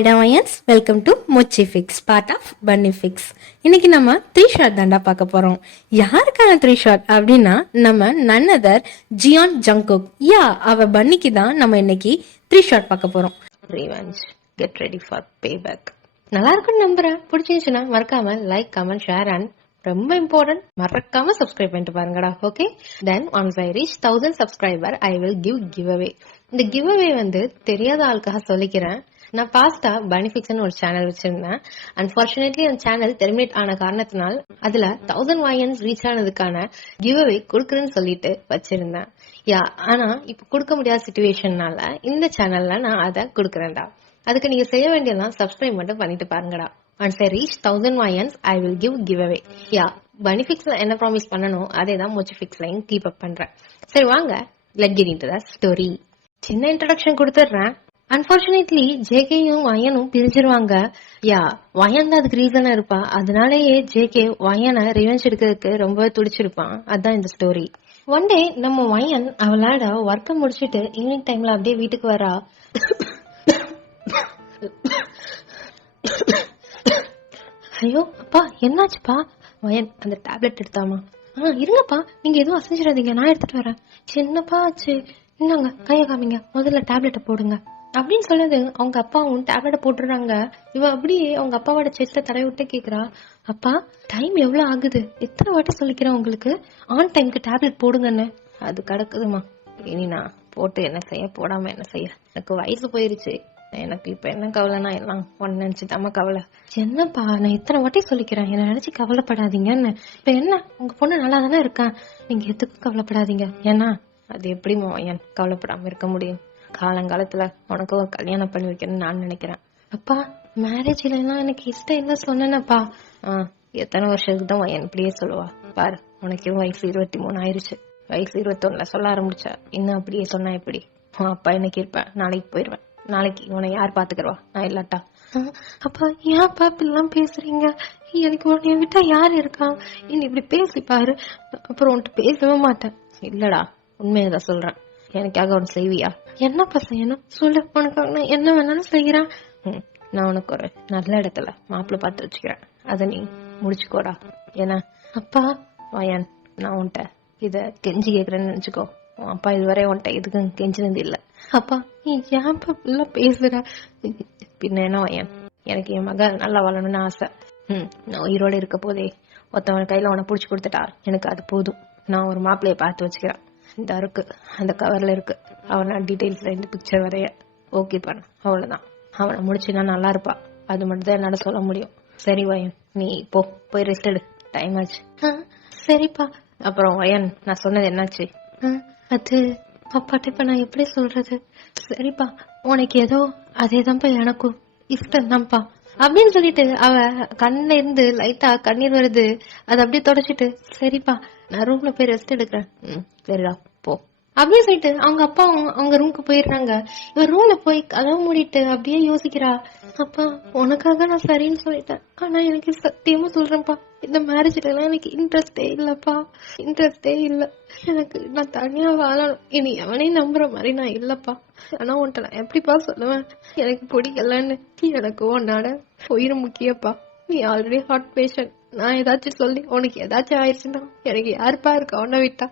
ஹாய்டா வயன்ஸ், welcome to mochi fix, part of bunny fix. இன்னைக்கு நம்ம 3 ஷாட் தாண்டா பார்க்க போறோம். யாருக்கான 3 ஷாட் அப்படின்னா நம்ம நன்னதர் ஜியான் ஜங்குக். அவ பன்னிக்கு தான் நம்ம இன்னைக்கு 3 ஷாட் பார்க்க போறோம். Revenge, get ready for pay back. நல்லா இருக்குன்னு நம்புறேன். பிடிச்சிருந்துச்சுன்னா மறக்காம லைக், கமெண்ட், ஷேர் அண்ட் ரொம்ப இம்பார்ட்டன்ட், மறக்காம சப்ஸ்கிரைப் பண்ணிட்டு பாருங்கடா. Okay, then once I reach 1000 subscriber I will give away. இந்த கிவ் அவே வந்து தெரியாத ஆளுக்காக சொல்லிக்கிறேன். நான் பாஸ்டா பனிஃபிக்ஸ்னு ஒரு சேனல் வச்சிருந்தேன். அன்பார்ச்சுனேட்லி அந்த சேனல் டெர்மினேட் ஆன காரணத்தினால் அதுல 1000 வாயன்ஸ் ரீச் ஆனதுக்கான கிவ் அவே கொடுக்குறேன்னு சொல்லிட்டு வச்சிருந்தேன். ஆனா இப்ப கொடுக்க முடியாத சிச்சுவேஷன்னால இந்த சேனல்ல நான் அதை கொடுக்குறேன்டா. அதுக்கு நீங்க செய்ய வேண்டியதெல்லாம் சப்ஸ்கிரைப் மட்டும் பண்ணிட்டு பாருங்கடா. ஒன்ஸ் ஐ ரீச் 1000 வாயன்ஸ் ஐ வில் கிவ் அவே. பனிஃபிக்ஸ்ல என்ன ப்ராமிஸ் பண்ணணும் அதே தான் மொச்சி ஃபிக்ஸ்லையும் கீப் அப் பண்றேன். சரி வாங்க, let get into the story. சின்ன இன்ட்ரோடக்ஷன் கொடுத்துடுறேன். அன்பார்ச்சுனேட்லி ஜேகேயும் வயனும் பிரிஞ்சிருவாங்க. வயன் தான் அதுக்கு ரீசனா இருப்பா. அதனாலேயே ஜேகே வயனை ரிவெஞ்ச் எடுக்கிறதுக்கு ரொம்ப துடிச்சிருப்பான். அதான் இந்த ஸ்டோரி. ஒன் டே நம்ம வயன் அவளோட ஒர்க்கை முடிச்சிட்டு ஈவினிங் டைம்ல அப்படியே வீட்டுக்கு வரா. ஐயோ அப்பா, என்னாச்சுப்பா? வயன், அந்த டேப்லெட் எடுத்தாமா? இருங்கப்பா, நீங்க எதுவும் அசைஞ்சிடாதீங்க, நான் எடுத்துட்டு வரேன். சின்னப்பா ஆச்சு, இந்தாங்க கைய காமிங்க, முதல்ல டேப்லெட்டை போடுங்க அப்படின்னு சொன்னது அவங்க அப்பாவும் டேப்லெட்டை போட்டுறாங்க. இவ அப்படியே அவங்க அப்பாவோட செஸ்ட்ல தடவை விட்டு கேக்குறா, அப்பா டைம் எவ்வளவு ஆகுது, எத்தனை வாட்டி சொல்லிக்கிறேன் உங்களுக்கு ஆன் டைம்க்கு டேப்லெட் போடுங்கன்னு. அது கிடக்குதுமா, இனி நான் போட்டு என்ன செய்ய, போடாம என்ன செய்ய, எனக்கு வயசு போயிருச்சு, எனக்கு இப்ப என்ன கவலைனா எல்லாம் ஒன்னு நினைச்சுதாம கவலை. என்னப்பா, நான் இத்தனை வாட்டி சொல்லிக்கிறேன் என்ன நினைச்சு கவலைப்படாதீங்கன்னு. இப்ப என்ன, உங்க பொண்ணு நல்லா தானே இருக்கா, நீங்க எதுக்கும் கவலைப்படாதீங்க. ஏன்னா அது எப்படி வயன் கவலைப்படாம இருக்க முடியும்? காலங்காலத்துல உனக்கு ஒரு கல்யாணம் பண்ணி வைக்கணும்னு நான் நினைக்கிறேன். அப்பா, மேரேஜ்ல எல்லாம் எனக்கு இஷ்டம் இல்ல சொன்னேனப்பா. எத்தனை வருஷத்துக்கு தான் வயன் இப்படியே சொல்லுவா பாரு. உனக்கு வயசு 23 ஆயிருச்சு, வயசு 21ல சொல்ல ஆரம்பிச்சா. இன்னும் அப்படியே சொன்னா எப்படி? அப்பா இன்னைக்கு இருப்பேன், நாளைக்கு போயிருவேன், நாளைக்கு உன்னை யார் பாத்துக்கிறவா நான் இல்லாட்டா? அப்பா ஏன் அப்பா இப்படிலாம் பேசுறீங்க? எனக்கு உன்னைய விட்டா யாரு இருக்கா? இனி இப்படி பேசி பாரு, அப்புறம் உன்ட்டு பேசவே மாட்டேன். இல்லடா, உண்மையதான் சொல்றேன். எனக்காக ஒன்னு செய்வியா? என்னப்பா செய்யணும் சொல்லு, உனக்கு நான் என்ன வேணாலும் செய்யறேன். நான் உனக்கு ஒரு நல்ல இடத்துல மாப்பிள்ள பார்த்து வச்சுக்கிறேன், அத நீ முடிச்சுக்கோடா. ஏன்னா அப்பா வயன், நான் உன்ட்ட இத கெஞ்சி கேக்குறேன்னு நினைச்சுக்கோ. அப்பா இதுவரை உன்ட்ட இதுக்கு கெஞ்சினது இல்ல. அப்பா நீ ஏன்ப்பா இப்படிலாம் பேசுற? பின்ன என்ன வயன், எனக்கு என் மக நல்லா வாழணும்னு ஆசை. நான் உயிரோட இருக்க போதே ஒருத்தவன் கையில உன புடிச்சு கொடுத்துட்டா எனக்கு அது போதும். நான் ஒரு மாப்பிள்ளைய பார்த்து வச்சுக்கிறேன். இந்த இருக்கு, அந்த கவர்ல இருக்கு, அவனை டீடைல்ஸ்ல இந்த பிக்சர் வரைய ஓகே பண்ண, அவ்வளவுதான். அவனை முடிச்சுனா நல்லா இருப்பா, அது மட்டும் தான் என்னால சொல்ல முடியும். சரி வயன், நீ போய் ரெஸ்ட் எடு, டைம் ஆச்சு. சரிப்பா. அப்புறம் வயன், நான் சொன்னது என்னாச்சு? அது அப்பாட்ட இப்ப நான் எப்படி சொல்றது? சரிப்பா, உனக்கு ஏதோ அதேதான்ப்பா எனக்கும் இஷ்டம் தான்ப்பா அப்படின்னு சொல்லிட்டு அவ கண்ணுல இருந்து லைட்டா கண்ணீர் வருது. அது அப்படியே தொடச்சிட்டு, சரிப்பா நான் ரூம்ல போய் ரெஸ்ட் எடுக்கிறேன். சரிடா போ அப்படின்னு சொல்லிட்டு அவங்க அப்பா அவங்க ரூமுக்கு போயிடுறாங்க. இவ ரூம்ல போய் கதவு மூடிட்டு அப்படியே யோசிக்கிறா. அப்பா உனக்காக நான் சரின்னு சொல்லிட்டேன், ஆனா எனக்கு சத்தியமா சொல்றேன்ப்பா, இந்த மேரேஜ்ல எல்லாம் எனக்கு இன்ட்ரெஸ்டே இல்லப்பா, இன்ட்ரெஸ்டே இல்ல. எனக்கு நான் தனியா வாழணும், இனி எவனையும் நம்புற மாதிரி நான் இல்லப்பா. ஆனா உன்ட்ட நான் எப்படிப்பா சொல்லுவேன் எனக்கு பிடிக்கலன்னு? எனக்கு உன்னோட உயிர் முக்கியப்பா. நீ ஆல்ரெடி ஹார்ட் பேஷண்ட். நான் ஏதாச்சும் சொல்லி உனக்கு ஏதாச்சும் ஆயிடுச்சுன்னா எனக்கு யாருப்பா இருக்கா உன்னை விட்டா?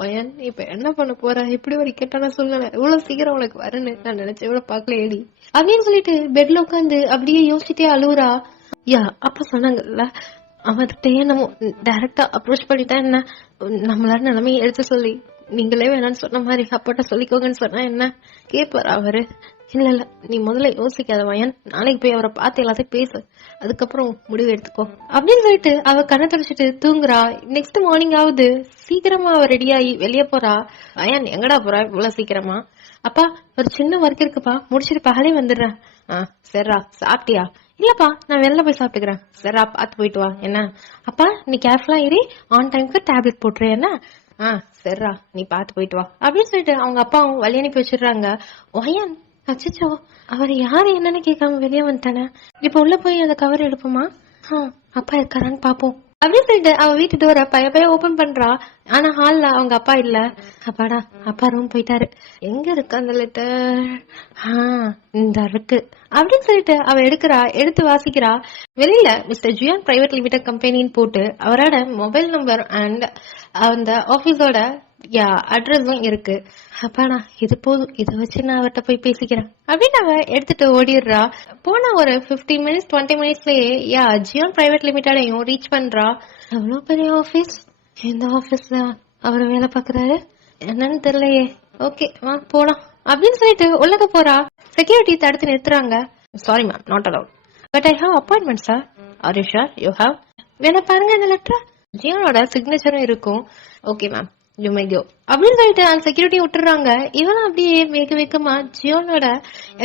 வயன், இப்ப என்ன பண்ண போற? இப்படி ஒரு கெட்டான சூழ்நிலை இவ்வளவு சீக்கிரம் உனக்கு வரேன்னு நான் நினைச்ச இவ்வளவு பாக்கல ஏடி அப்படின்னு சொல்லிட்டு பெட்ல உட்காந்து அப்படியே யோசிச்சுட்டே அழுவுறா. அப்ப சொன்னாங்கல்ல, அவர்கிட்டயே நம்ம டைரக்டா அப்ரோச் பண்ணிட்டா என்ன, நம்மளால நிலைமையை எடுத்து சொல்லி நீங்களே வேணான்னு சொன்ன மாதிரி அப்பாட்ட சொல்லிக்கோங்கன்னு சொன்னா என்ன கேட்பாரா அவரு? இல்ல நீ முதல்ல யோசிக்காத வயன், நாளைக்கு போய் அவரை பார்த்து எல்லாத்தையும் பேசு, அதுக்கப்புறம் முடிவு எடுத்துக்கோ அப்படின்னு சொல்லிட்டு அவ கண்ணை தொடச்சிட்டு தூங்குறா. நெக்ஸ்ட் மார்னிங் ஆகுது, சீக்கிரமா அவ ரெடி ஆகி வெளியே போறா. வயன், எங்கடா போறா இவ்வளவு சீக்கிரமா? அப்பா ஒரு சின்ன ஒர்க் இருக்குப்பா, முடிச்சிட்டு பகலே வந்துடுறேன். சரிடா, சாப்பிட்டியா? இல்லப்பா நான் வெளில போய் சாப்பிட்டுக்கிறேன். சரிடா பாத்து போயிட்டு வா. என்ன அப்பா, நீ கேர்ஃபுல்லா இரு, ஆன் டைம்க்கு டேப்லெட் போட்டுரு. என்ன சரிடா, நீ பாத்து போயிட்டு வா அப்படின்னு சொல்லிட்டு அவங்க அப்பாவும் வழி அனுப்பி வச்சிடுறாங்க. வயன், அச்சோ அவர் யாரு என்னன்னு கேட்காம வெளியே வந்துட்டானே, இப்ப உள்ள போய் அந்த கவர் எடுப்போமா? அப்பா இருக்காரான்னு பாப்போம் அப்படின்னு சொல்லிட்டு அவ வீட்டு டோரை பைய ஓபன் பண்றா. ஆனா ஹால்ல அவங்க அப்பா இல்ல. அப்பாடா, அப்பா ரூம் போயிட்டாரு. எங்க இருக்கு அந்த லெட்டர்? இந்த இருக்கு அப்படின்னு சொல்லிட்டு அவ எடுத்து வாசிக்கிறா. வெளியில மிஸ்டர் ஜியான் பிரைவேட் லிமிடெட் கம்பெனின்னு போட்டு அவரோட மொபைல் நம்பர் அண்ட் அந்த ஆபீஸோட அட்ரஸும் இருக்கு. அப்பாடா, இது போதும், இதை வச்சு நான் அவர்கிட்ட போய் பேசிக்கிறேன் அப்படின்னு அவ எடுத்துட்டு ஓடிடுறா. போனா ஒரு 15 மினிட்ஸ் 20 மினிட்ஸ்லயே ஜியான் பிரைவேட் லிமிடெடையும் ரீச் பண்றா. எவ்வளவு பெரிய ஆபீஸ், இந்த ஆபீஸ்ல அவர் வேலை பாக்குறாரு என்னன்னு தெரியலையே. ஓகே வா போலாம் அப்படின்னு சொல்லிட்டு உள்ளக போறா. செக்யூரிட்டி தடுத்து நிறுத்துறாங்க. Sorry ma'am, not allowed, but I have appointment sir. Are you sure you have? வேணா பாருங்க இந்த லெட்டர், ஜியானோட சிக்னேச்சரும் இருக்கும். Okay ma'am, you may go அப்படின்னு சொல்லிட்டு அந்த செக்யூரிட்டி விட்டுறாங்க. இவனும் அப்படியே வேகமா ஜியோனோட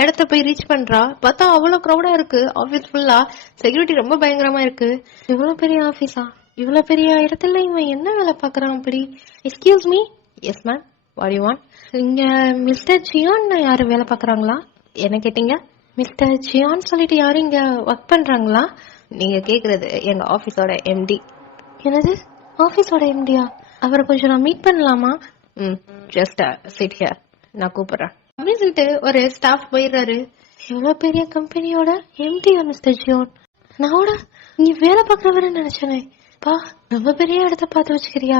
இடத்த போய் ரீச் பண்றா. பார்த்தா அவ்வளவு க்ரௌடா இருக்கு ஆபீஸ் ஃபுல்லா. செக்யூரிட்டி ரொம்ப பயங்கரமா இருக்கு. இவ்வளவு பெரிய ஆபீஸா, இவ்வளவு பெரிய இடத்துல இவன் என்ன வேலை பாக்குறான் அப்படி? Excuse me. Yes ma'am, what you want? இங்க மிஸ்டர் ஜியான் யாரு வேலை பாக்குறாங்களா? என்ன கேட்டீங்க? மிஸ்டர் ஜியான் சொல்லிட்டு யாரும் இங்க ஒர்க் பண்றாங்களா? நீங்க கேக்குறது எங்க ஆபீஸோட எம்டி. என்னது, ஆபீஸோட எம்டியா? அவரை கொஞ்சம் நான் மீட் பண்ணலாமா? ஜஸ்ட் சிட் ஹியர், நான் கூப்பிடுறேன் அப்படின்னு சொல்லிட்டு ஒரு ஸ்டாஃப் போயிடுறாரு. எவ்வளவு பெரிய கம்பெனியோட எம்டியா மிஸ்டர் ஜியோன்? நான் இங்க வேலை பாக்குறவரை நினைச்சேனே. பா, ரொம்ப பெரிய இடத்த பார்த்து வச்சுக்கிறியா?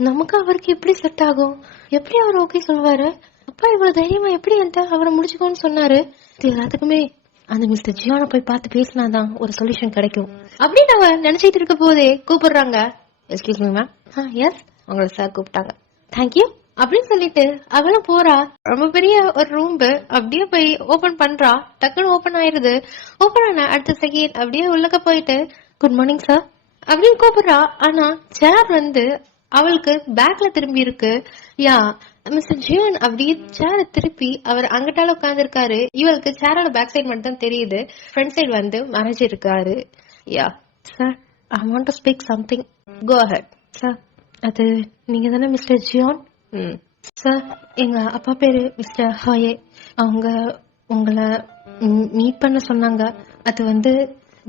நமக்கு அவருக்கு எப்படி செட் ஆகும்? எப்படி அவர் ஓகே சொல்லுவாரு? அப்பா இவ்வளவு தைரியமா எப்படி என்கிட்ட அவரை முடிச்சுக்கோன்னு சொன்னாரு? இது எல்லாத்துக்குமே அந்த மிஸ்டர் ஜியோனை போய் பார்த்து பேசினாதான் ஒரு சொல்யூஷன் கிடைக்கும் அப்படின்னு அவ நினைச்சிட்டு இருக்க போதே கூப்பிடுறாங்க. Excuse me ma'am. எஸ், உங்களை சார் கூப்பிட்டாங்க. தேங்க்யூ அப்படின்னு சொல்லிட்டு அவளும் போறா. ரொம்ப பெரிய ஒரு ரூம் அப்படியே போய் ஓபன் பண்றா. டக்குன்னு ஓபன் ஆயிருது. ஓபன் ஆன அடுத்த செகண்ட் அப்படியே உள்ளக்க போயிட்டு குட் மார்னிங் சார் அப்படின்னு கூப்பிடுறா. ஆனா சேர் அவளுக்கு பேக்ல திரும்பி இருக்கு. மிஸ்டர் ஜியோன் அப்படியே சேர திருப்பி அவர் அங்கிட்டால உட்கார்ந்து இருக்காரு. இவளுக்கு சேரோட பேக் சைடு மட்டும் தான் தெரியுது. ஃப்ரண்ட் சைடு மறைஞ்சிருக்காரு. Sir, I want to speak something. Go ahead. Sir, அது நீங்க தானே மிஸ்டர் ஜியான்? சார், எங்க அப்பா பேரு மிஸ்டர் ஹாயே. அவங்க உங்களை மீட் பண்ண சொன்னாங்க. அது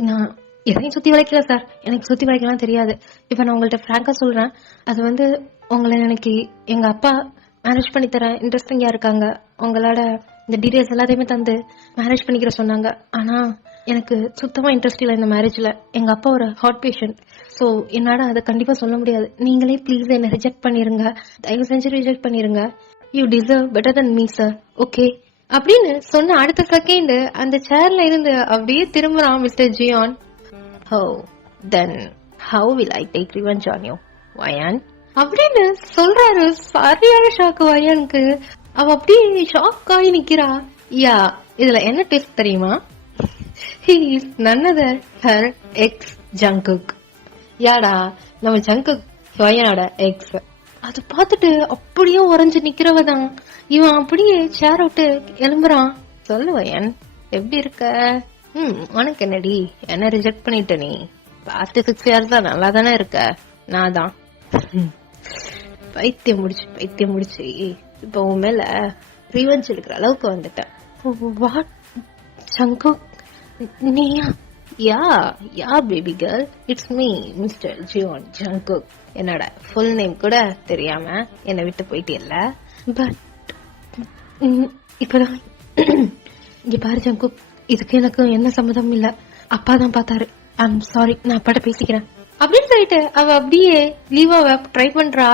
நான் எதையும் சுத்தி வளைக்கல சார், எனக்கு சுத்தி வளைக்கலாம் தெரியாது. இப்ப நான் உங்கள்ட்ட பிராங்கா சொல்றேன். அது உங்களை எனக்கு எங்க அப்பா மேரேஜ் பண்ணி தர இன்ட்ரெஸ்டிங்கா இருக்காங்க. உங்களோட இந்த டீடைல்ஸ் எல்லாத்தையுமே தந்து மேரேஜ் பண்ணிக்கிற சொன்னாங்க. ஆனா எனக்கு சுத்தமா இன்ட்ரெஸ்ட் இல்லை இந்த மேரேஜ்ல. எங்க அப்பா ஒரு ஹார்ட் பேஷண்ட். சோ என்னால அதை கண்டிப்பா சொல்ல முடியாது. நீங்களே பிளீஸ் என்ன ரிஜெக்ட் பண்ணிருங்க, தயவு செஞ்சு ரிஜெக்ட் பண்ணிருங்க. You deserve better than me sir, okay அப்படின்னு சொன்ன அடுத்த செகண்ட் அந்த சேர்ல இருந்து அப்படியே திரும்புறான் Mister Jeon. Oh then how will I take revenge on you வயான் அப்படின்னு சொல்றாரு. சரியான ஷாக்கு வயானுக்கு. அவ அப்படியே ஷாக் ஆகி நிக்கிறா. இதுல என்ன ட்விஸ்ட் தெரியுமா? He is none other her ex Jungkook. யாடா, நம்ம ஜங்குக் வயனோட எக்ஸ். அது பார்த்துட்டு அப்படியே உறைஞ்சு நிக்கிறவதான். இவன் அப்படியே சேர் விட்டு எழும்புறான். சொல்லு வயன், எப்படி இருக்க? உனக்கு என்னடி, என்ன ரிஜெக்ட் பண்ணிட்ட நீ? பாஸ்ட் 6 இயர்ஸ் தான் நல்லா தானே இருக்க. நான் தான் பைத்தியம் முடிச்சு இப்ப உன் மேல ரிவெஞ்ச் எடுக்கிற அளவுக்கு வந்துட்டேன். வாட் ஜங்குக், நீயா? Yeah baby girl, it's me Mister Jeon Jungkook. என்னோட ஃபுல் நேம் கூட தெரியாம என்னை விட்டு போயிட்டியல்ல. பட் இப்பதான் இங்க பாரு ஜங்குக், இதுக்கு எனக்கு என்ன சம்மதம் இல்ல. அப்பா தான் பார்த்தாரு. ஐம் சாரி, நான் அப்பாட்ட பேசிக்கிறேன் அப்படின்னு சொல்லிட்டு அவ அப்படியே லீவாவ ட்ரை பண்றா.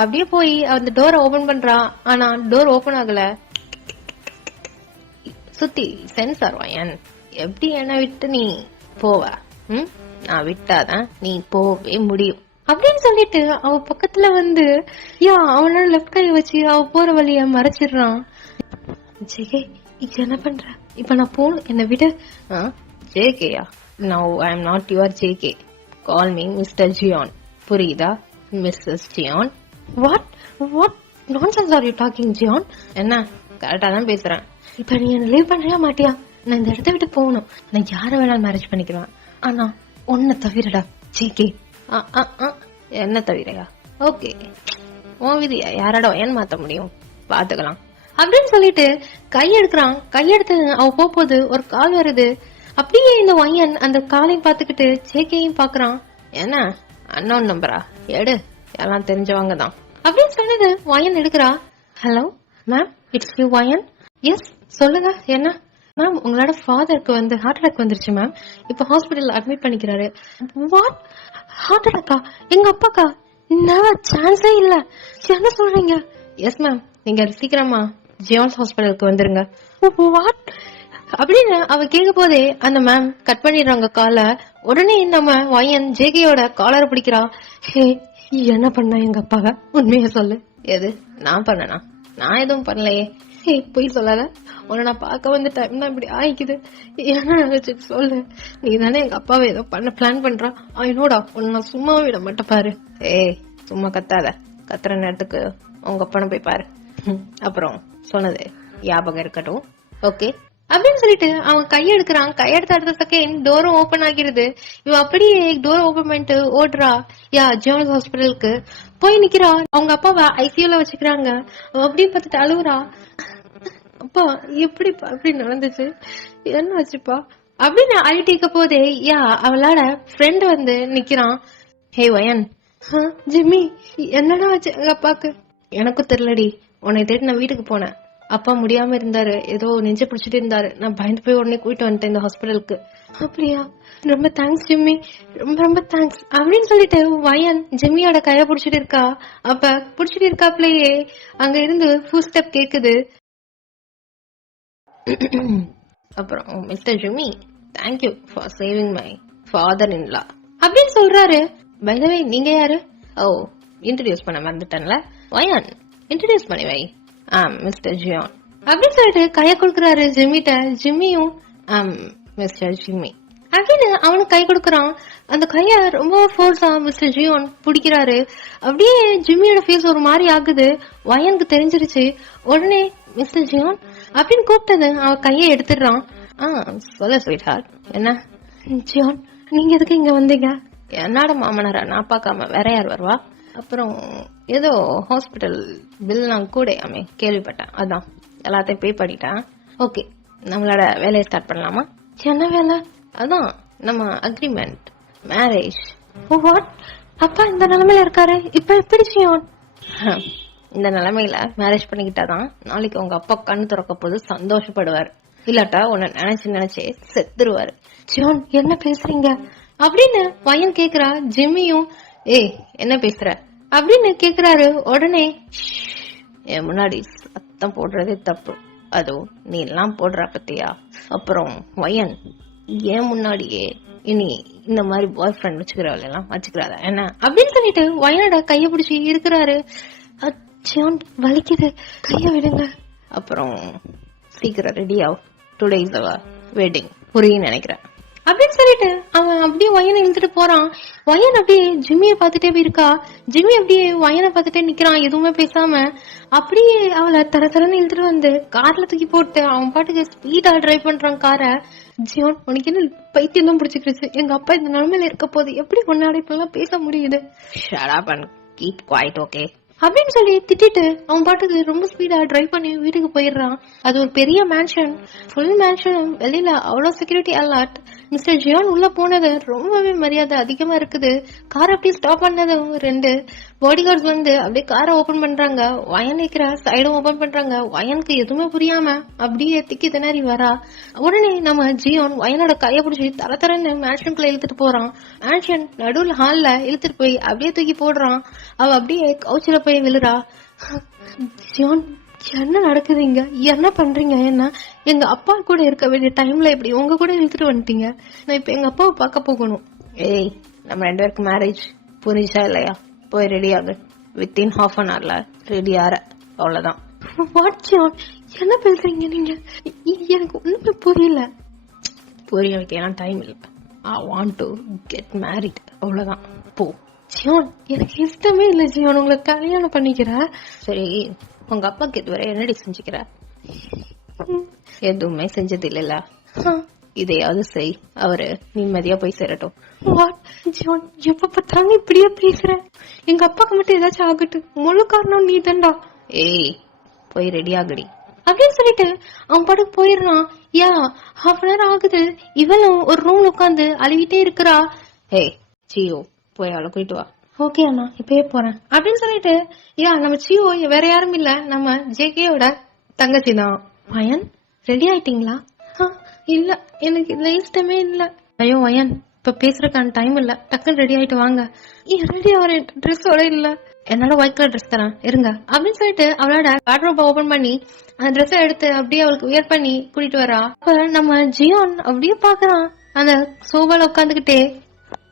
அப்படியே போய் அந்த டோரை ஓபன் பண்றா. ஆனா டோர் ஓபன் ஆகல. சுத்தி சென்சார் வயன், எப்படி என்ன விட்டு நீ போவ? நான் விட்டாதான் நீ போவே முடியும் அப்படின்னு சொல்லிட்டு அவ பக்கத்துல அவனோட லெப்ட் கை வச்சு அவ போற வழிய மறைச்சிடுறான். ஜெகே, இங்க என்ன பண்ற? இப்ப நான் போகணும், என்ன விட. ஜேகேயா? No, I am not your JK. Call me Mister Jeon, புரியுதா? Mrs Jeon. What what nonsense are you talking Jeon? என்ன, கரெக்டா தான் பேசுறேன். இப்ப நீ என்ன லீவ் பண்றியா மாட்டியா? நான் இந்த இடத்த விட்டு போகணும். நான் யார வேணாலும் மேரேஜ் பண்ணிக்கிறேன். ஆனா உன்னை தவிரடா ஜேகே. என்ன தவிரையா? ஓகே, உன் விதியா, யாரடா ஏன் மாத்த முடியும், பாத்துக்கலாம் அப்படின்னு சொல்லிட்டு கையெடுக்கிறான். கையெடுத்து அவ போகுது, ஒரு கால் வருது. அப்படியே இந்த வயன் அந்த காலையும் பாத்துக்கிட்டு ஜேகேயும் பாக்குறான். என்ன அன்னோன் நம்பரா? எடு, எல்லாம் தெரிஞ்சவங்க தான் அப்படின்னு சொன்னது வயன் எடுக்கிறா. ஹலோ மேம், இட்ஸ் யூ வயன்? எஸ், சொல்லுங்க என்ன மேம்? உங்களோட ஃபாதருக்கு வந்து ஹார்ட் அட்டாக் வந்துருச்சு மேம். இப்ப ஹாஸ்பிட்டல் அட்மிட் பண்ணிக்கிறாரு. வாட்? ஹார்ட் அட்டாக்கா? எங்க அப்பாக்கா? சான்ஸே இல்ல. என்ன சொல்றீங்க? எஸ் மேம், நீங்க சீக்கிரமா ஜியான்ஸ் ஹாஸ்பிட்டலுக்கு வந்துருங்க. வாட் அப்படின்னு அவ கேட்க போதே அந்த மேம் கட் பண்ணிடுறாங்க கால. உடனே நம்ம வயன் ஜேகேயோட காலரை பிடிக்கிறா. ஹே, என்ன பண்ண எங்க அப்பாவை? உண்மைய சொல்லு. எது நான் பண்ணனா? நான் எதுவும் பண்ணலையே. போய் சொல்லாத. உன்னை நான் பார்க்க வந்த டைம் தான் இப்படி ஆயிக்குது. என்ன நினைச்சு சொல்லு. நீ தானே எங்க அப்பாவை ஏதோ பண்ண பிளான் பண்றா. ஐநோடா, உன்னை நான் சும்மா விட மாட்டேன் பாரு. ஏய், சும்மா கத்தாத. கத்துற நேரத்துக்கு உங்க அப்பனை போய் பாரு. அப்புறம் சொன்னது ஞாபகம் இருக்கட்டும், ஓகே அப்படின்னு சொல்லிட்டு அவன் கையெடுக்கிறான். கையெடுத்த அடுத்த செகண்ட் டோரும் ஓபன் ஆகிருது. இவ அப்படியே டோர் ஓபன் பண்ணிட்டு ஓடுறா. ஜியான்ஸ் ஹாஸ்பிட்டலுக்கு போய் நிக்கிறா. அவங்க அப்பாவை ஐசியூல வச்சுக்கிறாங்க. அவ அப்படியே பார்த்துட்டு அழுவுறா. அப்பா எப்படிப்பா இப்படி நடந்துச்சு, என்ன ஆச்சுப்பா அப்படின்னு அழுட்டிக்க போதே அவளோட ஃப்ரெண்ட் வந்து நிக்கிறான். ஹே வயன். ஜிம்மி, என்னடா ஆச்சு எங்க அப்பாக்கு? எனக்கும் தெரியலடி. உன்னை தேடி நான் வீட்டுக்கு போனேன். அப்பா முடியாம இருந்தாரு, ஏதோ நெஞ்ச பிடிச்சிட்டு இருந்தாரு. நான் பயந்து போய் உடனே கூட்டிட்டு வந்துட்டேன் இந்த ஹாஸ்பிட்டலுக்கு. அப்படியா? ரொம்ப தேங்க்ஸ் ஜிம்மி, ரொம்ப ரொம்ப தேங்க்ஸ் அப்படின்னு சொல்லிட்டு வயன் ஜிம்மியோட கைய புடிச்சிட்டு இருக்கா. அப்ப புடிச்சிட்டு இருக்காப்லயே அங்க இருந்து ஃபுட் ஸ்டெப் கேக்குது. அப்புறம் Mister Jimmy, thank you for saving my father in law அப்படின்னு சொல்றாரு. பை தி வே, நீங்க யாரு? ஓ, இன்ட்ரோடியூஸ் பண்ண மறந்துட்டேன்ல. வயன், இன்ட்ரோடியூஸ் பண்ணி வை. மிஸ்டர் ஜியான் அப்படின்னு சொல்லிட்டு கைய கொடுக்கறாரு ஜிம்மிட்ட. ஜிம்மியும் மிஸ்டர் ஜிம்மி அப்படின்னு அவனுக்கு கை கொடுக்கறான். அந்த கைய ரொம்ப ஃபோர்ஸா மிஸ்டர் ஜியான் பிடிக்கிறாரு. அப்படியே ஜிம்மியோட ஃபேஸ் ஒரு மாதிரி ஆகுது. வயனுக்கு தெரிஞ்சிருச்சு. உடனே மிஸ்டர் ஜியான் அப்படின்னு கூப்பிட்டது அவன் கைய எடுத்துடுறான். சொல்ல ஸ்வீட் ஹார்ட். என்ன ஜியான், நீங்க எதுக்கு இங்க வந்தீங்க? என்னோட மாமனாரா நான் பார்க்காம வேற யார் வருவா? அப்புறம் ஏதோ ஹாஸ்பிட்டல் பில் நான் கூட கேள்விப்பட்டேன், அதான் எல்லாத்தையும் பே பண்ணிட்டேன். ஓகே, நம்மளோட வேலையை ஸ்டார்ட் பண்ணலாமா? என்ன வேலை? அதான் நம்ம அக்ரிமெண்ட், மேரேஜ். வாட்? அப்பா இந்த நிலைமையில இருக்காரு, இப்ப எப்படி ஜியான்? இந்த நிலைமையில மேரேஜ் பண்ணிக்கிட்டாதான் நாளைக்கு உங்க அப்பா கண் திறக்க போது சந்தோஷப்படுவார். இல்லாட்டா உன்னை நினைச்சே செத்துருவாரு. ஜியான், என்ன பேசுறீங்க அப்படின்னு வயன் கேக்குறா. ஜிம்மியும் ஏய் என்ன பேசுற அப்படின்னு கேக்குறாரு. உடனே என் முன்னாடி சத்தம் போடுறதே தப்பு, அதுவும் நீ எல்லாம் போடுற பத்தியா? அப்புறம் வயன், ஏன் முன்னாடியே இனி இந்த மாதிரி பாய் ஃப்ரெண்ட் வச்சுக்கிறவள் எல்லாம் வச்சுக்கிறாத என்ன அப்படின்னு சொல்லிட்டு வயனோட கைய பிடிச்சி இருக்கிறாரு. வலிக்குது, கைய விடுங்க. அப்புறம் சீக்கிரம் ரெடி ஆகும், டுடே இஸ் அவர் வெட்டிங், புரியுன்னு நினைக்கிறேன் அப்படின்னு சொல்லிட்டு அவன் அப்படியே வயனை இழுத்துட்டு போறான். வயன் அப்படியே ஜிம்மியை பார்த்துட்டே இருக்கா. ஜிம்மி அப்படியே வயனை பார்த்துட்டே நிக்கிறான், எதுவுமே பேசாம. அப்படியே அவளை தர தரன்னு இழுத்துட்டு வந்து கார்ல தூக்கி போட்டு அவன் பாட்டுக்கு ஸ்பீடா டிரைவ் பண்றான் காரை. ஜியான், உனக்கு என்ன பைத்தியம் தான் பிடிச்சிக்கிடுச்சு? எங்க அப்பா இந்த நிலைமையில இருக்க போது எப்படி ஒன்னாட இப்பெல்லாம் பேச முடியுது? Shut up and keep quiet, okay அப்படின்னு சொல்லி திட்டிட்டு அவன் பாட்டுக்கு ரொம்ப ஸ்பீடா டிரைவ் பண்ணி வீட்டுக்கு போயிடுறான். அது ஒரு பெரிய மேன்ஷன், ஃபுல் மேன்ஷன். வெளியில அவ்வளவு செக்யூரிட்டி அலர்ட். மிஸ்டர் ஜியான் உள்ள போனது ரொம்பவே மரியாதை அதிகமா இருக்குது. கார் அப்படியே ஸ்டாப் பண்ணது 2 பாடி கார்ட்ஸ் வந்து அப்படியே காரை ஓபன் பண்றாங்க. வயன் இருக்கிற சைடும் ஓபன் பண்றாங்க. வயனுக்கு எதுவுமே புரியாம அப்படியே திக்கி திணறி வரா. உடனே நம்ம ஜியான் வயனோட கைய பிடிச்சி தர தரன்னு மேன்ஷனுக்குள்ள இழுத்துட்டு போறான். மேன்ஷன் நடுவுல ஹால்ல இழுத்துட்டு போய் அப்படியே தூக்கி போடுறான். அவ அப்படியே கவுச்சில போய் விழுறா. ஜியான், என்ன நடக்குது இங்க? என்ன பண்றீங்க? என்ன எங்க அப்பா கூட இருக்க வேண்டிய டைம்ல இப்படி உங்க கூட இழுத்துட்டு வந்துட்டீங்க. நான் இப்ப எங்க அப்பாவை பார்க்க போகணும். ஏய், நம்ம 2 பேருக்கு மேரேஜ், புரிஞ்சா இல்லையா? போய் ரெடி ஆகு. வித்தின் ½ an hourல ரெடி ஆற, அவ்வளவுதான். வாட் ஜியான், என்ன பேசுறீங்க நீங்க? எனக்கு ஒண்ணுமே புரியல. புரிய வைக்கலாம் டைம் இல்லை. ஐ வாண்ட் டு கெட் மேரிட், அவ்வளவுதான். போ. ஜியான், எனக்கு இஷ்டமே இல்லை ஜியான் உங்களை கல்யாணம் பண்ணிக்கிற. சரி, உங்க அப்பாக்கு இதுவரை என்னடி செஞ்சுக்கிற? எதுவுமே செஞ்சது இல்ல. இதையாவது செய், அவரு நிம்மதியா போய் சேரட்டும். ஜியான், எப்ப பார்த்தாலும் இப்படியே பேசுற. எங்க அப்பாக்கு மட்டும் ஏதாச்சும் ஆகட்டும், முழு காரணம் நீ தான்டா. ஏய், போய் ரெடி ஆகுடி அப்படின்னு சொல்லிட்டு அவன் பாட்டுக்கு போயிடுறான். ½ an hour ஆகுது. இவளும் ஒரு ரூம்ல உட்காந்து அழுவிட்டே இருக்கிறா. ஏய் ஜியோ, போய் அவளை கூட்டிட்டு வா. ஓகே அண்ணா இப்பயே போறேன் அப்படின்னு சொல்லிட்டு நம்ம சிஓ வேற யாரும் இல்ல நம்ம ஜேகேயோட தங்கச்சி தான். வயன் ரெடி ஆயிட்டீங்களா? இல்ல எனக்கு இதுல இஷ்டமே இல்ல. ஐயோ வயன் இப்ப பேசுறதுக்கான டைம் இல்ல, டக்குன்னு ரெடி ஆயிட்டு வாங்க. ரெடி ஆகிற ட்ரெஸ்ஸோட இல்ல, என்னால ஒயிட் கலர் ட்ரெஸ் தரேன் இருங்க அப்படின்னு சொல்லிட்டு அவளோட வார்ட்ரோப ஓபன் பண்ணி அந்த ட்ரெஸ் எடுத்து அப்படியே அவளுக்கு வியர் பண்ணி கூட்டிட்டு வரா. அப்ப நம்ம ஜியோன் அப்படியே பாக்குறான், அந்த சோபால உட்காந்துக்கிட்டே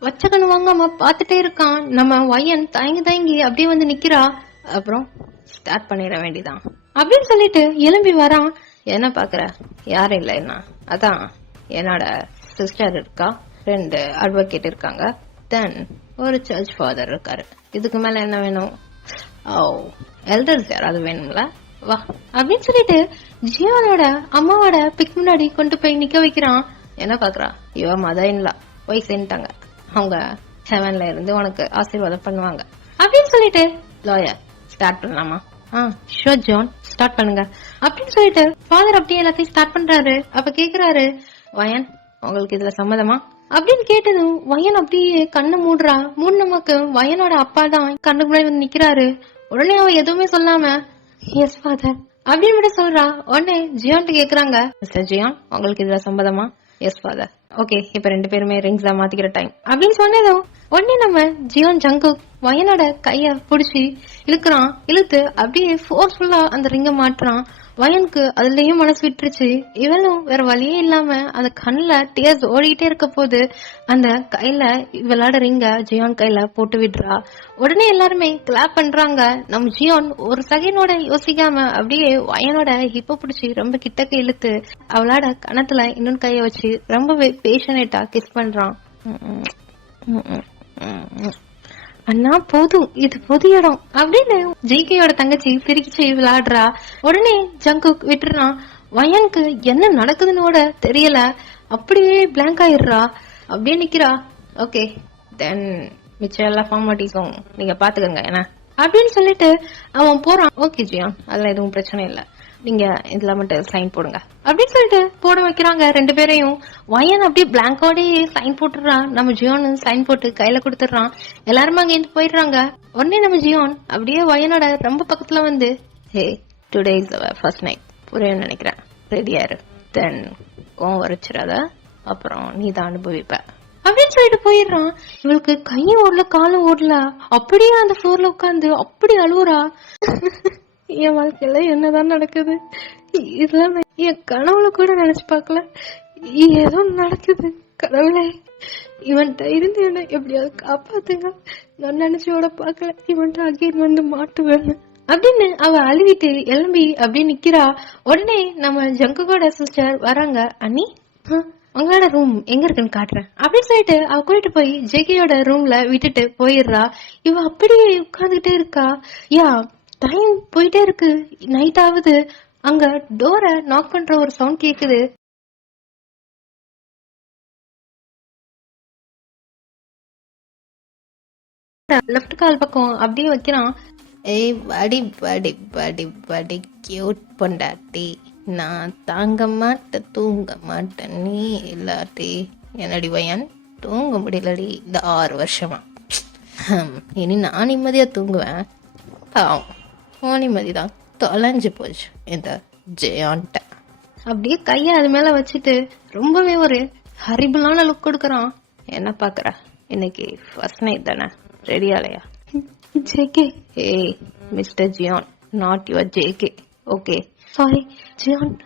வச்ச கண்ணு வாங்காம பாத்துட்டே இருக்கான். நம்ம வயன் தயங்கி தயங்கி அப்படியே வந்து நிக்கிறா. அப்புறம் ஸ்டார்ட் பண்ணிட வேண்டிதான் அப்படின்னு சொல்லிட்டு எழும்பி வரான். என்ன பாக்குற? யாரும் இல்ல என்ன? அதான் என்னோட சிஸ்டர் இருக்கா, 2 அட்வொகேட் இருக்காங்க, தென் ஒரு சர்ச் ஃபாதர் இருக்காரு. இதுக்கு மேல என்ன வேணும்? எல்டர்ஸ் யாராவது வேணுங்களா? வா அப்படின்னு சொல்லிட்டு ஜியோனோட அம்மாவோட பிக் முன்னாடி கொண்டு போய் நிக்க வைக்கிறான். என்ன பாக்குறா? இவ மதன்ல போய் சேர்ந்துட்டாங்க, அவங்க ஹெவன்ல இருந்து உனக்கு ஆசீர்வாதம் பண்ணுவாங்க அப்படின்னு சொல்லிட்டு லாயர் ஸ்டார்ட் பண்ணலாமா? ஷோர் ஜான் ஸ்டார்ட் பண்ணுங்க அப்படின்னு சொல்லிட்டு ஃபாதர் அப்படியே எல்லாத்தையும் ஸ்டார்ட் பண்றாரு. அப்ப கேக்குறாரு, வயன் உங்களுக்கு இதுல சம்மதமா அப்படின்னு கேட்டதும் வயன் அப்படியே கண்ணை மூடுறா. நமக்கு வயனோட அப்பா தான் கண்ணுக்கு முன்னாடி வந்து நிக்கிறாரு. உடனே அவ எதுவுமே சொல்லாம எஸ் ஃபாதர் அப்படின்னு மட்டும் சொல்றா. உடனே ஜியான் கேக்குறாங்க, மிஸ்டர் ஜியான் உங்களுக்கு இதுல சம்மதமா? S father. ஓகே, இப்ப 2 பேருமே ரிங்ஸ்ல மாத்திக்கிற டைம் அப்படின்னு சொன்னதும் உடனே நம்ம ஜியோன் ஜங்குக் வயனோட கைய புடிச்சு இழுக்கிறான். இழுத்து அப்படியே ஃபோர்ஸ்ஃபுல்லா அந்த ரிங்க மாட்டுறான். வயனுக்கு அதுலயும் மனசு விட்டுருச்சு. இவளும் வேற வழியே இல்லாம அந்த கண்ணுல டியர்ஸ் ஓடிக்கிட்டே இருக்க போது அந்த கையில இவளோட ரிங்க ஜியோன் கையில போட்டு விடுறா. உடனே எல்லாருமே கிளாப் பண்றாங்க. நம்ம ஜியோன் ஒரு செகண்டோட யோசிக்காம அப்படியே வயனோட ஹிப்ப புடிச்சு ரொம்ப கிட்டக்க இழுத்து அவளோட கணத்துல இன்னொன்னு கைய வச்சு ரொம்பவே பேஷனேட்டா கிஸ் பண்றான். அண்ணா போதும், இது பொது இடம் அப்படின்னு ஜிகேயோட தங்கச்சி சிரிக்கிச்சு விளையாடுறா. உடனே ஜங்குக் விட்டுறான். வயனுக்கு என்ன நடக்குதுன்னு கூட தெரியல, அப்படியே பிளாங்க் ஆயிடுறா. அப்படியே நிக்கிறா. ஓகே தென் மிச்சம் எல்லா ஃபார்மாலிட்டிஸும் நீங்க பாத்துக்கங்க என்ன அப்படின்னு சொல்லிட்டு அவன் போறான். ஓகே ஜியான், அதெல்லாம் எதுவும் பிரச்சனை இல்ல, நீங்க இதுல மட்டும் சைன் போடுங்க அப்படின்னு சொல்லிட்டு போட வைக்கிறாங்க 2 பேரையும். வயன் அப்படியே பிளாங்கோட சைன் போட்டுறான். நம்ம ஜியோன் சைன் போட்டு கையில கொடுத்துறான். எல்லாருமே அங்க இருந்து போயிடுறாங்க. உடனே நம்ம ஜியோன் அப்படியே வயனோட ரொம்ப பக்கத்துல வந்து, ஹே டுடே இஸ் ஃபர்ஸ்ட் நைட், புரியும் நினைக்கிறேன், ரெடியா இரு, தென் கோவம் வரைச்சிடாத, அப்புறம் நீ தான் அனுபவிப்ப அப்படின்னு சொல்லிட்டு போயிடுறான். இவளுக்கு கையும் ஓடல காலும் ஓடல, அப்படியே அந்த ஃப்ளோர்ல உட்காந்து அப்படி அழுவுறா. என் வாழ்க்கையில என்னதான் நடக்குது, இதெல்லாம் என் கனவுல கூட நினைச்சு பாக்கல, ஏதோ நடக்குது. கடவுளே, இவன்கிட்ட இருந்து என்ன எப்படியாவது காப்பாத்துங்க, நான் நினைச்சோட பாக்கல இவன்கிட்ட அகைன் வந்து மாட்டுவேன் அப்படின்னு அவ அழுவிட்டு எழும்பி அப்படியே நிக்கிறா. உடனே நம்ம ஜங்குகோட சிஸ்டர் வராங்க. அண்ணி உங்களோட ரூம் எங்க இருக்குன்னு காட்டுறேன் அப்படின்னு சொல்லிட்டு அவ கூட்டிட்டு போய் ஜெகியோட ரூம்ல விட்டுட்டு போயிடுறா. இவ அப்படியே உட்கார்ந்துகிட்டே இருக்கா. டைம் போயிட்டே இருக்கு, நைட் ஆகுது. அங்க டோரை நாக் பண்ற ஒரு சவுண்ட் கேக்குது. லெஃப்ட் கால் பக்கம் அப்படியே வைக்கிறான். ஏய் படி படி படி படி கியூட் பொண்டாட்டி, நான் தாங்க மாட்டேன் தூங்க மாட்டேன் நீ இல்லாட்டி. என்னடி வயன் தூங்க முடியலடி இந்த 6 வருஷமா. இனி நான் நிம்மதியா தூங்குவேன். நிம்மதி தான் தொலைஞ்சு போச்சு இந்த ஜெயான்ட்ட. அப்படியே கைய அது மேல வச்சுட்டு ரொம்பவே ஒரு ஹரிபிளான லுக் கொடுக்கறான். என்ன பாக்குற? இன்னைக்கு ஃபர்ஸ்ட் நைட் தானே, ரெடியாலையா? ஜேகே. ஏய் Mister Jeon, not your JK. Okay sorry Jeon,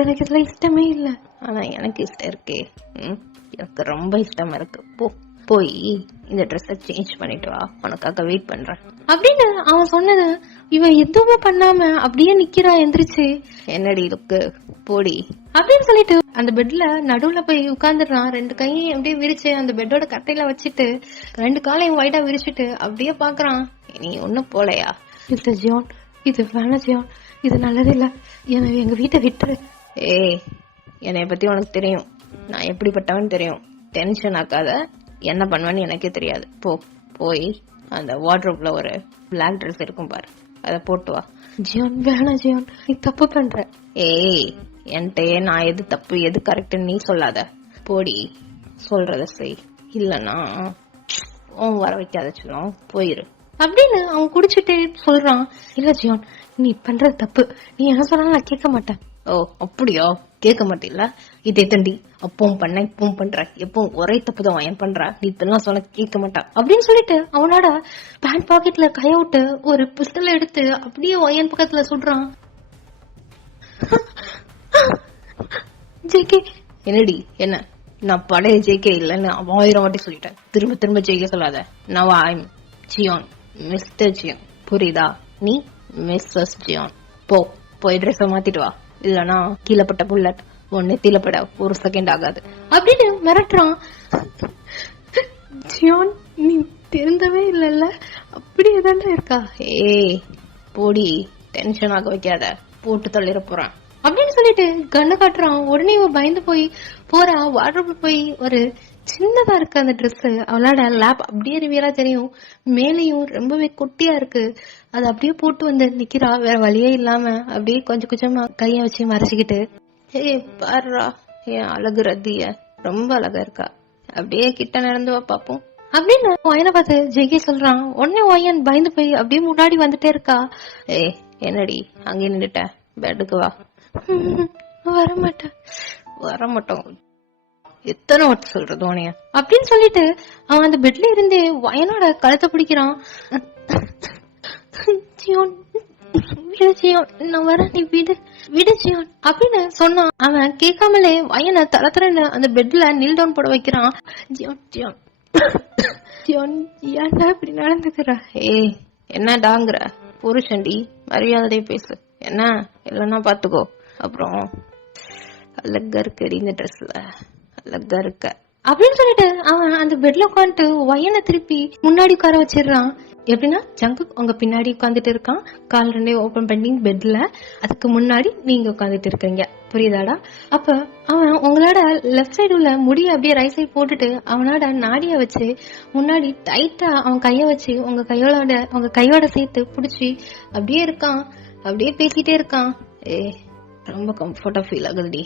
எனக்கு இதுல இஷ்டமே இல்ல. ஆனா எனக்கு இஷ்டம் இருக்கே, எனக்கு ரொம்ப இஷ்டமா இருக்கு. போய் இந்த ட்ரெஸ்ஸை சேஞ்ச் பண்ணிட்டு வா, உனக்காக வெயிட் பண்றேன் அப்படின்னு அவன் சொன்னது. இவன் எதுவுமே பண்ணாம அப்படியே நிக்கிறா எந்திரிச்சு. என்னடி லுக்கு, போடி அப்படின்னு சொல்லிட்டு அந்த பெட்ல நடுவுல போய் உட்கார்ந்துடுறான். 2 கையும் அப்படியே விரிச்சு அந்த பெட்டோட கட்டையில வச்சுட்டு 2 காலையும் வைடா விரிச்சுட்டு அப்படியே பாக்குறான். நீ ஒன்னும் போலையா? மிஸ்டர் ஜியான், இது வேணாம் ஜியான், இது நல்லது இல்ல, எனக்கு எங்க வீட்டை விட்டுரு. ஏய் என்னைய பத்தி உனக்கு தெரியும், நான் எப்படிப்பட்டவன்னு தெரியும், டென்ஷன் ஆக்காத. என்ன பண்ணுவேன்னு எனக்கே தெரியாது. போய் அந்த வார்ட்ரோப்ல ஒரு பிளாக் ட்ரெஸ் இருக்கும் பாரு, அதை போட்டு வா. ஜியான் வேணாம் ஜியான், நீ தப்பு பண்ற. ஏய் என்கிட்டயே நான் எது தப்பு எது கரெக்ட்னு நீ சொல்லாத, போடி, சொல்றத செய், இல்லனா வர வைக்காத சொல்லும், போயிரு அப்படின்னு அவன் குடிச்சிட்டே சொல்றான். இல்ல ஜியோன், நீ பண்றது தப்பு, நீ என்ன சொன்னாலும் நான் கேட்க மாட்டேன். ஓ அப்படியா, கேட்க மாட்டேல, இதே தண்டி அப்பவும் பண்ண இப்பவும் பண்ற, எப்பவும் ஒரே தப்பு தான் என் பண்ற, நீ இப்பெல்லாம் சொன்ன கேட்க மாட்டா அப்படின்னு சொல்லிட்டு அவனோட பேண்ட் பாக்கெட்ல கைய விட்டு ஒரு பிஸ்டல் எடுத்து அப்படியே ஒயன் பக்கத்துல சுடுறான். ஜேகே, என்னடி என்ன, நான் பழைய ஜேகே இல்லன்னு 1000 வாட்டி சொல்லிட்டேன், திரும்ப திரும்ப ஜேகே சொல்லாத. நவ ஐம் ஜியோன், மிஸ்டர் ஜியோன், புரியுதா? நீ மிஸ்ஸஸ் ஜியோன். போய் ட்ரெஸ் மாத்திட்டு வா, இல்லனா கீழப்பட்ட புல்லட் ஒன்னு தீலப்பட 1 செகண்ட் ஆகாது அப்படின்னு மிரட்டுறான். ஜியோன், நீ திருந்தவே இல்லல்ல, அப்படியே தானே இருக்கா. ஏய் போடி, டென்ஷன் ஆக வைக்காத, போட்டு தள்ளிட போறான் அப்படின்னு சொல்லிட்டு கண்ணை காட்டுறான். உடனே இவ பயந்து போய் போறா. வாட்ரோப்ல போய் ஒரு சின்னதா இருக்கு அந்த ட்ரெஸ், அவளோட லேப் அப்படியே ரிவியலா தெரியும், மேலையும் ரொம்பவே குட்டியா இருக்கு. அது அப்படியே போட்டு வந்து நிக்கிறா, வேற வழியே இல்லாம அப்படியே கொஞ்சம் கொஞ்சமா கைய வச்சு மறைச்சுக்கிட்டு. ஏய் பாருடா, என் அழகு ரத்திய ரொம்ப அழகா இருக்கா, அப்படியே கிட்ட நடந்து வா பாப்போம் அப்படின்னு ஒயனை பார்த்து ஜெகி சொல்றான். உடனே ஒயன் பயந்து போய் அப்படியே முன்னாடி வந்துட்டே இருக்கா. ஏய் என்னடி அங்கே நின்றுட்ட, பெட்டுக்கு வா. வரமாட்டேன். வரமாட்டோம், எத்தனை வாட்டி சொல்றது உனைய அப்படின்னு சொல்லிட்டு அவன் அந்த பெட்ல இருந்து வயனோட கழுத்தை பிடிக்கிறான். ஜியோன், விடு ஜியோன், நான் வரேன், நீ விடு விடு ஜியோன் அப்படின்னு சொன்னான். அவன் கேட்காமலே வயனை தரத்தரன்னு அந்த பெட்ல நீல் டவுன் போட வைக்கிறான். ஜியோன் ஜியோன் ஜியோன், ஏன்டா இப்படி நடந்துக்கிற. ஏய் என்னடாங்கிற, புருஷன்டி, மரியாதை பேசு என்ன, இல்லன்னா பாத்துக்கோ. அப்புறம் அழகா இருக்கடி இந்த ட்ரெஸ்ல, அழகா இருக்க அப்படின்னு சொல்லிட்டு அவன் அந்த பெட்ல உட்காந்துட்டு வயனை திருப்பி முன்னாடி உட்கார வச்சிடறான். எப்படின்னா ஜங்கு உங்க பின்னாடி உட்காந்துட்டு இருக்கான், கால் ரெண்டே ஓபன் பண்ணி பெட்ல, அதுக்கு முன்னாடி நீங்க உட்காந்துட்டு இருக்கீங்க, புரியுதாடா? அப்ப அவன் உங்களோட லெஃப்ட் சைடு உள்ள முடிய அப்படியே ரைட் சைடு போட்டுட்டு அவனோட நாடிய வச்சு முன்னாடி டைட்டா அவன் கைய வச்சு உங்க கையோட சேர்த்து புடிச்சு அப்படியே இருக்கான், அப்படியே பேசிட்டே இருக்கான். ரொம்ப கம்ஃபர்டா ஃபீல் ஆகுதுடி,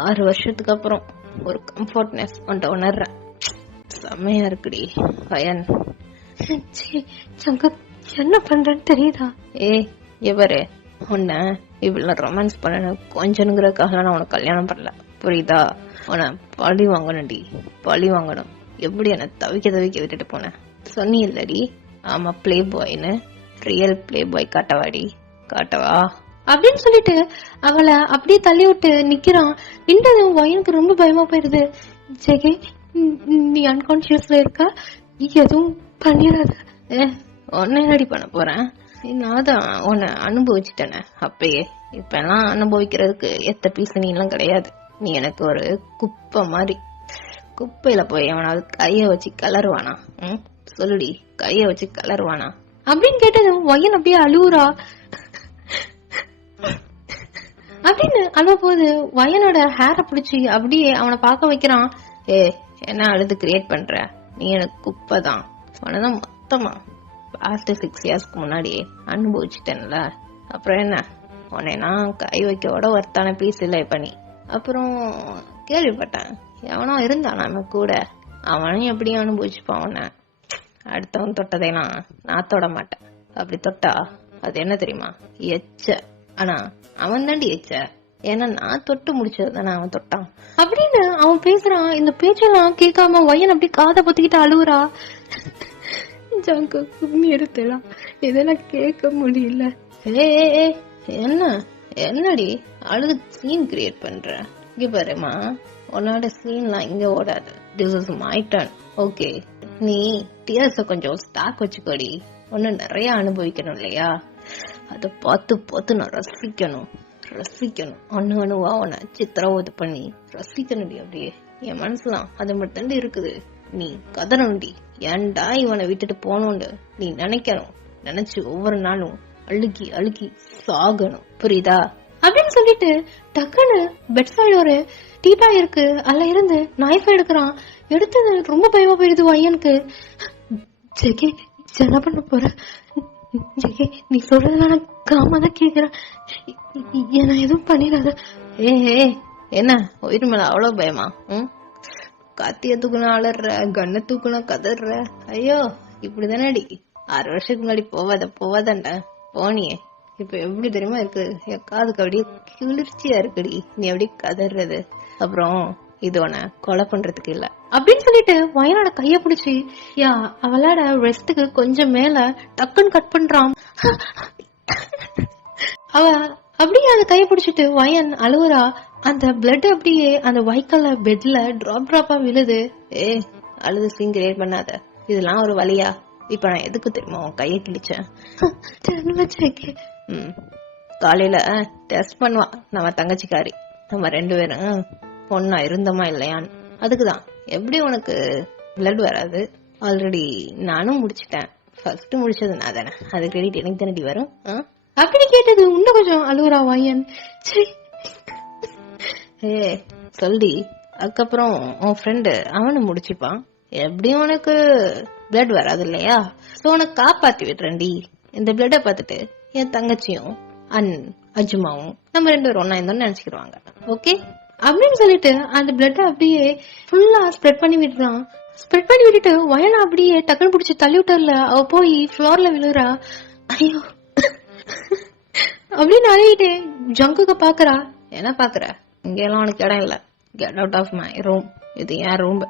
6 வருஷத்துக்கு அப்புறம் ஒரு கம்ஃபர்ட்னஸ் உணர்றேன், செம்மையா இருக்குடி வயன். என்ன பண்றேன்னு தெரியுதா? எவரு உன்ன இவ்வளவு ரொமான்ஸ் பண்ண கொஞ்சனுங்கிறதுக்காக நான் உனக்கு கல்யாணம் பண்ணல, புரியுதா? உன பழி வாங்கணும்டி, பழி வாங்கணும். எப்படி என்ன தவிக்க விட்டுட்டு போனேன் சொன்னி இல்லடி? ஆமா, பிளே பாய்னு, ரியல் பிளே பாய் காட்டவாடி, காட்டவா அப்படின்னு சொல்லிட்டு அவளை அப்படியே தள்ளி விட்டு நிக்கிறான். நின்றது வயனுக்கு ரொம்ப பயமா போயிருது. ஜெகே, நீ அன்கான்சியஸ்ல இருக்க, எதுவும் பண்ணிடாத. உன்ன என்னடி பண்ண போறேன், நான் தான் உன்னை அனுபவிச்சுட்டேனே அப்பயே, இப்ப எல்லாம் அனுபவிக்கிறதுக்கு எத்த பீஸ் நீ எல்லாம் கிடையாது. நீ எனக்கு ஒரு குப்பை மாதிரி, குப்பையில போய் அவனாவது கைய வச்சு கலருவானா? சொல்லுடி, கைய வச்சு கலருவானா அப்படின்னு கேட்டதும் வயன் அப்படியே அழுவுறா. அப்படின்னு அழுவ போது வயனோட ஹேரை பிடிச்சி அப்படியே அவனை பார்க்க வைக்கிறான். என்ன அழுது கிரியேட் பண்ற, நீ எனக்கு குப்பை தான், உனதான் மொத்தமா பாஸ்ட் 6 இயர்ஸ்க்கு முன்னாடியே அனுபவிச்சுட்டேன்ல, அப்புறம் என்ன, உன்னை நான் கை வைக்கோட ஒருத்தான பீஸ் இல்லை பண்ணி. அப்புறம் கேள்விப்பட்டேன் எவனோ இருந்தான் நம்ம கூட, அவனும் எப்படியும் அனுபவிச்சுப்பான் உன்னை. அடுத்தவன் தொட்டதைலாம் நான் தொட மாட்டேன், அப்படி தொட்டா அது என்ன தெரியுமா, எச்ச. ஆனா அவன் தாண்டி எச்ச, ஏன்னா நான் தொட்டு முடிச்சது தானே அவன் தொட்டான் அப்படின்னு அவன் பேசுறான். இந்த பேச்செல்லாம் கேட்காம வயன் அப்படி காதை பொத்திக்கிட்டு அழுவுறா. கும்மி எடுத்துலாம், இதெல்லாம் கேட்க முடியல. என்னடி அழுது சீன் கிரியேட் பண்ற? இங்க பாருமா, உன்னோட சீன்லாம் இங்க ஓடாது, this is my turn, okay? நீ டியர்ஸ கொஞ்சம் ஸ்டாக் வச்சுக்கோடி, ஒன்னு நிறைய அனுபவிக்கணும் இல்லையா, அத பார்த்து நான் ரசிக்கணும். ஒண்ணுவா உன்னை சித்திரவதை பண்ணி ரசிக்கணும்டி, அப்படியே என் மனசுலாம் அது மட்டும் இருக்குது. நீ கதறணும்டி, ஏன்டா இவனை விட்டுட்டு போனோன்னு நீ நினைக்கணும், நினைச்சு ஒவ்வொரு நாளும் அழுகி சாகணும், புரியுதா? அப்படின்னு சொல்லிட்டு டக்குன்னு பெட் சைடு ஒரு டீபா இருக்கு, அதுல இருந்து நைஃப் எடுக்கிறான். எடுத்தது ரொம்ப பயமா போயிடுது வயனுக்கு. ஜெகே, என்ன பண்ண போற? ஜெகே, நீ சொல்றதுல நான் காமா தான் கேக்குறேன், என்ன எதுவும் பண்ணிடாத. என்ன உயிர் மேல அவ்வளவு பயமா? கத்திய தூக்குனா அலற, கண்ணை தூக்குனா கதற. ஐயோ இப்படிதானடி 6 வருஷத்துக்கு முன்னாடி போவாதாண்டா போனியே. இப்ப எப்படி தெரியுமா இருக்கு, என் காதுக்கு அப்படியே குளிர்ச்சியா இருக்குடி நீ அப்படியே கதறது. அப்புறம் இது உன கொலை பண்றதுக்கு இல்ல அப்படின்னு சொல்லிட்டு வயனோட கைய பிடிச்சி யா அவளோட ரெஸ்ட்டுக்கு கொஞ்சம் மேல டக்குன்னு கட் பண்றான். அவ அப்படியே அந்த கைய பிடிச்சிட்டு வயன் அழுவுறா. அந்த பிளட் அப்படியே அந்த ஒயிட் கலர் பெட்ல டிராப்பா விழுது. அழுது சீன் கிரியேட் பண்ணாத, இதெல்லாம் ஒரு வழியா? இப்ப நான் எதுக்கு தெரியுமா உன் கைய கிழிச்சேன்? காலையில டெஸ்ட் பண்ணுவா நம்ம தங்கச்சிக்காரி, நம்ம 2 பேரும் பொண்ணா இருந்தோமா இல்லையான்னு. அதுக்குதான் எப்படி உனக்கு பிளட் வராது, ஆல்ரெடி நானும் முடிச்சிட்டேன். ஃபர்ஸ்ட் முடிச்சது நான் தானே, அது கிரெடிட் எனக்கு தானடி வரும். அப்படி கேட்டது இன்னும் கொஞ்சம் அழுவுறா வயன். சொல்லி அதுக்கப்புறம் உன் ஃப்ரெண்டு அவனு முடிச்சுப்பான். எப்படியும் உனக்கு பிளட் வராது இல்லையா, சோ உனக்கு காப்பாத்தி விடுறேன்டி. இந்த பிளட்டை பார்த்துட்டு என் தங்கச்சியும் அஜுமாவும் நம்ம 2 பேரும் ஒன்னா இருந்தோம்னு நினைச்சுக்கிடுவாங்க. ஓகே அப்படின்னு சொல்லிட்டு அந்த பிளட் அப்படியே ஃபுல்லா ஸ்ப்ரெட் பண்ணி விடுறான். ஸ்ப்ரெட் பண்ணி விட்டுட்டு வயனை அப்படியே டக்குன்னு பிடிச்சி தள்ளி விட்டர்ல. அவ போய் ஃப்ளோர்ல விழுறா. ஐயோ அப்படின்னு அழுகிட்டு ஜங்குக்கு பாக்குறா. என்ன பாக்குற, இங்க எல்லாம் உனக்கு இடம் இல்ல, get out of my room. இது என் ரூம்.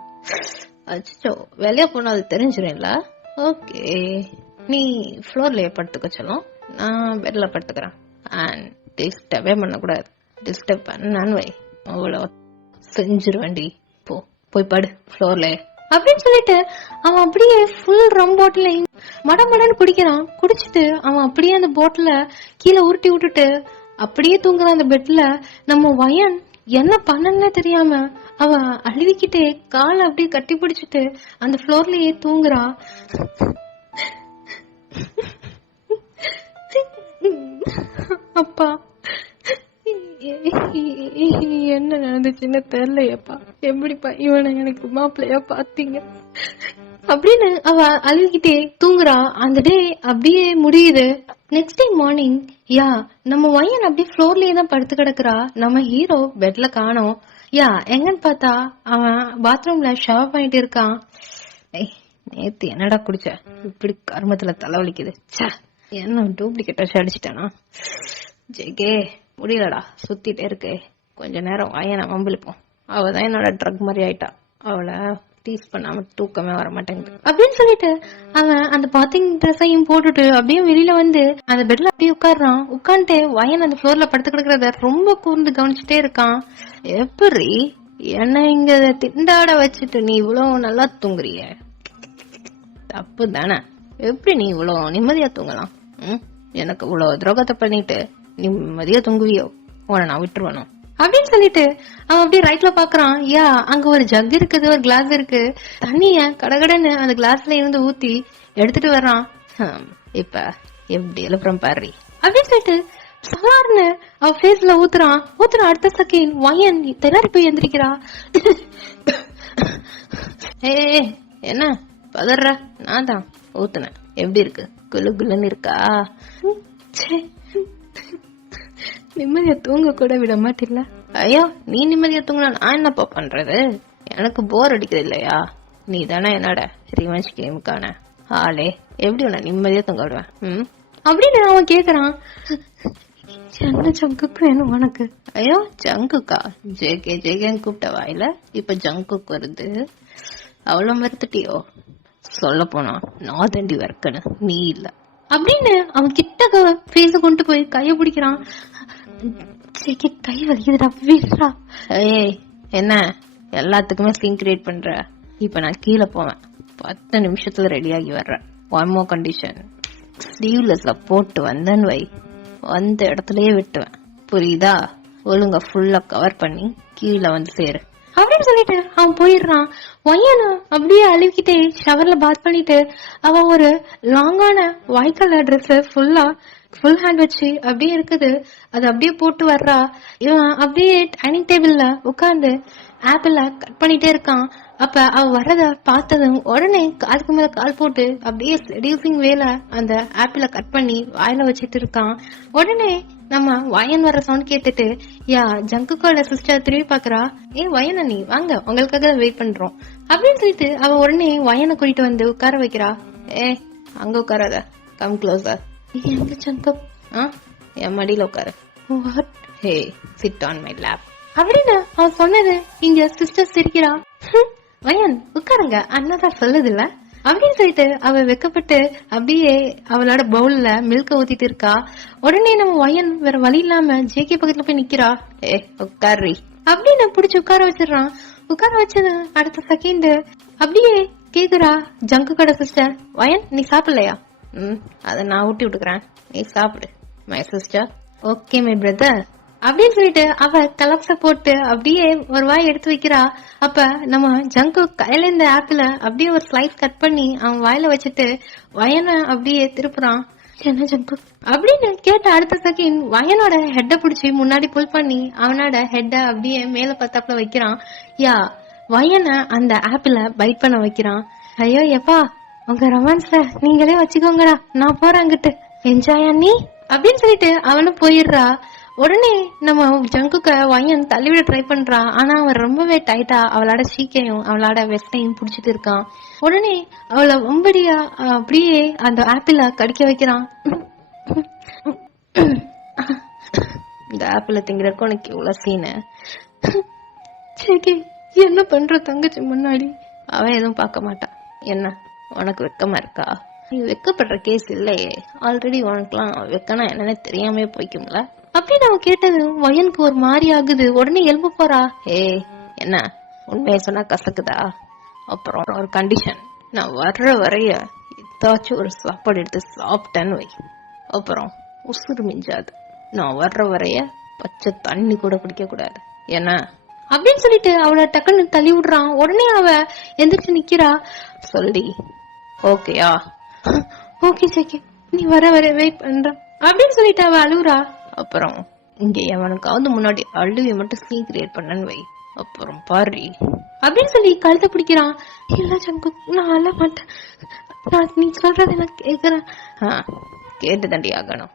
அச்சோ வெளியே போனா அது தெரிஞ்சிரும்ல. ஓகே நீ ஃப்ளோர்லயே படுத்துக்க சொல்லும், நான் பெட்ல படுத்துக்கிறேன். அண்ட் டிஸ்டர்பே பண்ணக்கூடாது, டிஸ்டர்ப் பண்ணான்னு வை அவ்வளவு செஞ்சிருவேண்டி. போய் படு ஃப்ளோர்ல அப்படின்னு சொல்லிட்டு அவன் அப்படியே ஃபுல் ரம் பாட்டில மடமடன்னு குடிக்கிறான். குடிச்சிட்டு அவன் அப்படியே அந்த பாட்டில கீழே உருட்டி விட்டுட்டு அப்படியே தூங்குறான் அந்த பெட்ல. நம்ம வயன் என்ன பண்ணனே தெரியாம அவ அழுவிக்கிட்டே காலை அப்படியே கட்டி பிடிச்சிட்டு அந்த ஃப்ளோர்லயே தூங்குறா. அப்பா என்ன நடந்துச்சுன்னு தெரியலையப்பா, எப்படிப்பா இவனை எனக்கு மாப்பிள்ளையா பாத்தீங்க அப்படின்னு அவ அழுகிட்டே தூங்குறா. அந்த டே அப்படியே முடியுது. நெக்ஸ்ட் டே மார்னிங் யா நம்ம வயன் அப்படியே ஃப்ளோர்லயே தான் படுத்து கிடக்குறா. நம்ம ஹீரோ பெட்ல காணோம். யா எங்கன்னு பார்த்தா அவன் பாத்ரூம்ல ஷவர் பண்ணிட்டு இருக்கான். நேத்து என்னடா குடிச்ச, இப்படி கர்மத்துல தலைவலிக்குது. என்ன டூப்ளிகேட்டா அடிச்சிட்டானா? ஜெகே முடியலடா, சுத்திட்டே இருக்கு. கொஞ்ச நேரம் வயனை வம்பிழுப்போம். அவதான் என்னோட ட்ரக் மாதிரி ஆயிட்டா. அவளை டீஸ் பண்ணாம தூக்கமே வர மாட்டேங்குது அப்படின்னு சொல்லிட்டு அவன் அந்த பாத்திங் ட்ரெஸ்ஸையும் போட்டுட்டு அப்படியே வெளியில வந்து அந்த பெட்ல அப்படியே உட்கார்றான். உட்காந்துட்டு வயன் அந்த ஃப்ளோர்ல படுத்து கிடக்குறத ரொம்ப கூர்ந்து கவனிச்சுட்டே இருக்கான். எப்படி என்ன இங்க திண்டாட வச்சுட்டு நீ இவ்வளவு நல்லா தூங்குறிய? தப்பு தானே, எப்படி நீ இவ்வளவு நிம்மதியா தூங்கலாம்? எனக்கு இவ்வளவு துரோகத்தை பண்ணிட்டு நிம்மதியா தூங்குவியோ? உன நான் விட்டுருவனும் அப்படின்னு சொல்லிட்டு அவன் அப்படியே ரைட்ல பாக்குறான். யா அங்க ஒரு ஜக் இருக்குது, ஒரு கிளாஸ் இருக்கு. தண்ணிய கடகடன்னு அந்த கிளாஸ்ல இருந்து ஊத்தி எடுத்துட்டு வர்றான். இப்ப எப்படி எழுப்புறம் பாரு அப்படின்னு சொல்லிட்டு சார்னு அவ ஃபேஸ்ல ஊத்துறான். அடுத்த செகண்ட் வயன் திணறி போய் எந்திரிக்கிறா. என்ன பதற? நான் தான் ஊத்துனேன். எப்படி இருக்கு? குளு குளுன்னு இருக்கா? நிம்மதியா தூங்க கூட விட மாட்டில்ல. ஐயோ நீ நிம்மதியா தூங்கினா நான் என்னப்பா பண்றது? எனக்கு போர் அடிக்கிறது இல்லையா? நீ தானே என்னோட ரிவெஞ்ச் கேமுக்கான ஆளே. எப்படி உன்னை நிம்மதியா தூங்க விடுவேன் அப்படின்னு அவன் கேக்குறான். என்ன ஜங்குக்கு வேணும் உனக்கு? ஐயோ ஜங்குக்கா? ஜேகே ஜேகேன்னு கூப்பிட்ட வாயில இப்ப ஜங்குக்கு வருது. அவ்வளவு மறுத்துட்டியோ? சொல்ல போனா நான் தண்டி வர்க்கன்னு, நீ இல்ல அப்படின்னு அவன் கிட்ட பேச கொண்டு போய் கைய பிடிக்கிறான். கை வலிக்குதுடா வீடுறா. ஏய் என்ன எல்லாத்துக்குமே சீன் கிரியேட் பண்ற? இப்ப நான் கீழே போவேன், 10 நிமிஷத்துல ரெடி ஆகி வர்றேன். ஒன் மோர் கண்டிஷன், ஸ்லீவ்லெஸ்ல போட்டு வந்தேன்னு வை, வந்த இடத்துலயே விட்டுவேன், புரியுதா? ஒழுங்கா ஃபுல்லா கவர் பண்ணி கீழே வந்து சேரு அப்படின்னு சொல்லிட்டு அவன் போயிடுறான். வயனா அப்படியே அழுவிக்கிட்டே ஷவர்ல பாத் பண்ணிட்டு அவ ஒரு லாங்கான white colour dress full hand வச்சு அப்படியே இருக்குது, அது அப்படியே போட்டு வர்றா. இவன் அப்படியே டைனிங் டேபிள்ல உட்கார்ந்து ஆப்பிள கட் பண்ணிட்டே இருக்கான். அப்ப அவ வர்றத பார்த்ததும் உடனே காலுக்கு மேல கால் போட்டு அப்படியே ரெடியூசிங் வேல அந்த ஆப்பிள கட் பண்ணி வாயில வச்சிட்டு இருக்கான். உடனே நம்ம வயன் வர சவுண்ட் கேட்டுட்டு யா ஜங்குக்கோட சிஸ்டர் திரும்பி பாக்குறா. வயன் அண்ணி வாங்க, உங்களுக்காக வெயிட் பண்றோம் அப்படின்னு சொல்லிட்டு அவ உடனே வயனை கூட்டிட்டு வந்து உட்கார வைக்கிறா. அங்க உட்காராத, கம் க்ளோசர். எங்க ஜங்கு? என் மடியில உட்காரு. What? Hey, sit on my lab அப்படின்னு அவ சொன்னது இங்க சிஸ்டர் சிரிக்கிறா. வயன் உட்காருங்க, அண்ணாதான் சொல்லுது இல்ல அப்படின்னு சொல்லிட்டு அவ வெக்கப்பட்டு அப்படியே அவளோட பவுல்ல மில்க ஊத்திட்டு இருக்கா. உடனே நம்ம வயன் வேற வழி இல்லாம ஜேகே பக்கத்துல போய் நிக்கிறா. உட்காரி அப்படின்னு புடிச்சு உட்கார வச்சிடறான். உட்கார வச்சது அடுத்த செகண்ட் அப்படியே கேக்குறா ஜங்கு கடை சிஸ்டர், வயன் நீ சாப்பிடலையா? அத நான் ஊட்டி விட்டுக்கிறேன், நீ சாப்பிடு my sister. Okay my brother அப்படின்னு சொல்லிட்டு அவ கலப்ஸ போட்டு அப்படியே ஒரு வாய் எடுத்து வைக்கிறா. அப்ப நம்ம ஜங்கு கையில இந்த ஆப்பிள அப்படியே ஒரு ஸ்லைஸ் கட் பண்ணி அவன் வாயில வச்சுட்டு வயனை அப்படியே திருப்புறான். என்ன ஜங்கு அப்படின்னு கேட்ட அடுத்த செகண்ட் வயனோட ஹெட்ட புடிச்சு முன்னாடி புல் பண்ணி அவனோட ஹெட்ட அப்படியே மேல பத்தாப்புல வைக்கிறான். யா வயனை அந்த ஆப்பிள பைட் பண்ண வைக்கிறான். ஐயோ எப்பா உங்க ரொமான்ஸ்ல நீங்களே வச்சுக்கோங்கடா, நான் போறேன் அங்கிட்டு, என்ஜாய் அண்ணி அப்படின்னு சொல்லிட்டு அவனும் போயிடுறா. உடனே நம்ம ஜங்குக்க வயன் தள்ளிவிட ட்ரை பண்றான். ஆனா அவன் ரொம்பவே டைட்டா அவளோட சீக்கையும் அவளோட வெஸ்டையும் புடிச்சிட்டு இருக்கான். உடனே அவளை ரொம்படியா அப்படியே அந்த ஆப்பிள கடிக்க வைக்கிறான். இந்த ஆப்பிள திங்கிறதுக்கு உனக்கு இவ்வளவு சீனு. சரி என்ன பண்ற தங்கச்சி முன்னாடி? அவன் எதுவும் பார்க்க மாட்டான். என்ன உனக்கு வெக்கமா இருக்கா? நீ வெக்கப்படுற கேஸ் இல்லையே, ஆல்ரெடி உனக்குலாம் வெக்கனா என்னன்னு தெரியாம போய்க்கும்ல அப்படின்னு அவன் கேட்டது வயனுக்கு ஒரு மாதிரி ஆகுது. உடனே எழுப்ப போறா. என்ன உண்மையை சொன்னா கசக்குதா? அப்புறம் ஒரு கண்டிஷன், நான் வர்ற வரைய ஏதாச்சும் ஒரு சாப்பாடு எடுத்து சாப்பிட்டேன்னு வை, அப்புறம் உசுறு மிஞ்சாது. நான் வர்ற வரைய பச்சை தண்ணி கூட குடிக்க கூடாது என்ன அப்படின்னு சொல்லிட்டு அவளை டக்குன்னு தள்ளி விடுறான். உடனே அவ எந்திரிச்சு நிக்கிறா. சொல்லி ஓகேயா? ஓகே சேக்கே, நீ வர வர வெயிட் பண்ற அப்படின்னு சொல்லிட்டு அவ அழுவுறா. அப்புறம் இங்க எவனுக்காவது முன்னாடி அழுவி மட்டும் சீன் கிரியேட் பண்ணன்னு வை, அப்புறம் பாரு அப்படின்னு சொல்லி கழுத்தை பிடிக்கிறான். இல்ல ஜங்கு நான் அழ மாட்டேன், நான் நீ சொல்றத நான் கேக்குறேன். கேட்டு தண்டி ஆகணும்.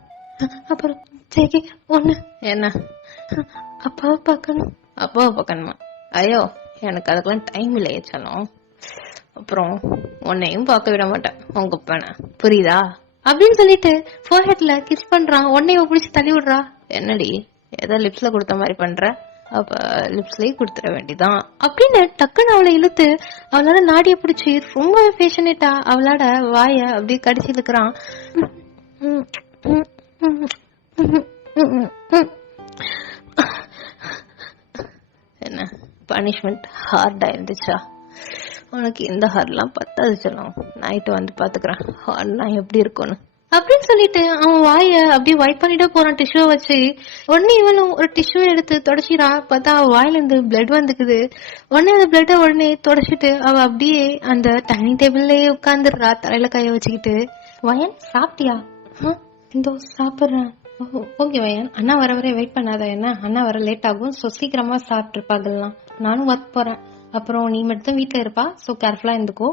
அப்புறம் சேக்கே ஒண்ணு, என்ன அப்பாவை பார்க்கணும். அப்பாவை பார்க்கணுமா? ஐயோ எனக்கு அதுக்கெல்லாம் டைம் இல்லையே சொன்னோம். அப்புறம் உன்னையும் பார்க்க விட மாட்டேன் உங்க பண, புரியுதா? அப்படின்னு சொல்லிட்டு ஃபோர்ஹெட்ல கிஸ் பண்றான். உடனே பிடிச்சி தள்ளி விடுறா. என்னடி ஏதோ லிப்ஸ்ல கொடுத்த மாதிரி பண்ற, அப்ப லிப்ஸ்லயே கொடுத்துட வேண்டிதான் அப்படின்னு டக்குன்னு அவளை இழுத்து அவளோட நாடிய பிடிச்சி ரொம்ப பேஷனேட்டா அவளோட வாய அப்படியே கடிச்சு இழுக்கிறான். என்ன பனிஷ்மெண்ட் ஹார்டா இருந்துச்சா? உனக்கு இந்த ஹார்ட்லாம் பத்தாது சொல்லும், நைட்டு வந்து பாத்துக்கிறேன் ஹார்ட்னா எப்படி இருக்கும்னு அப்படின்னு சொல்லிட்டு அவன் வாய அப்படியே வைப் பண்ணிட்டு போறான் டிஷ்யூ வச்சு. உடனே இவனும் ஒரு டிஷ்யூ எடுத்து தொடச்சிடா. பார்த்தா அவ வாயில இருந்து பிளட் வந்துக்குது. உடனே அந்த பிளட்ட உடனே தொடச்சிட்டு அவ அப்படியே அந்த டைனிங் டேபிள்லயே உட்கார்ந்துடுறா தலையில கைய வச்சுக்கிட்டு. வயன் சாப்பிட்டியா? இந்த சாப்பிடுறேன். ஓகே வயன், அண்ணா வர வரை வெயிட் பண்ணாத, என்ன அண்ணா வர லேட் ஆகும், சோ சீக்கிரமா சாப்பிட்டுருப்பாங்கலாம். நானும் ஒர்க் போறேன், அப்புறம் நீ மட்டும் வீட்டுல இருப்பா, சோ கேர்ஃபுல்லா இருந்துக்கோ.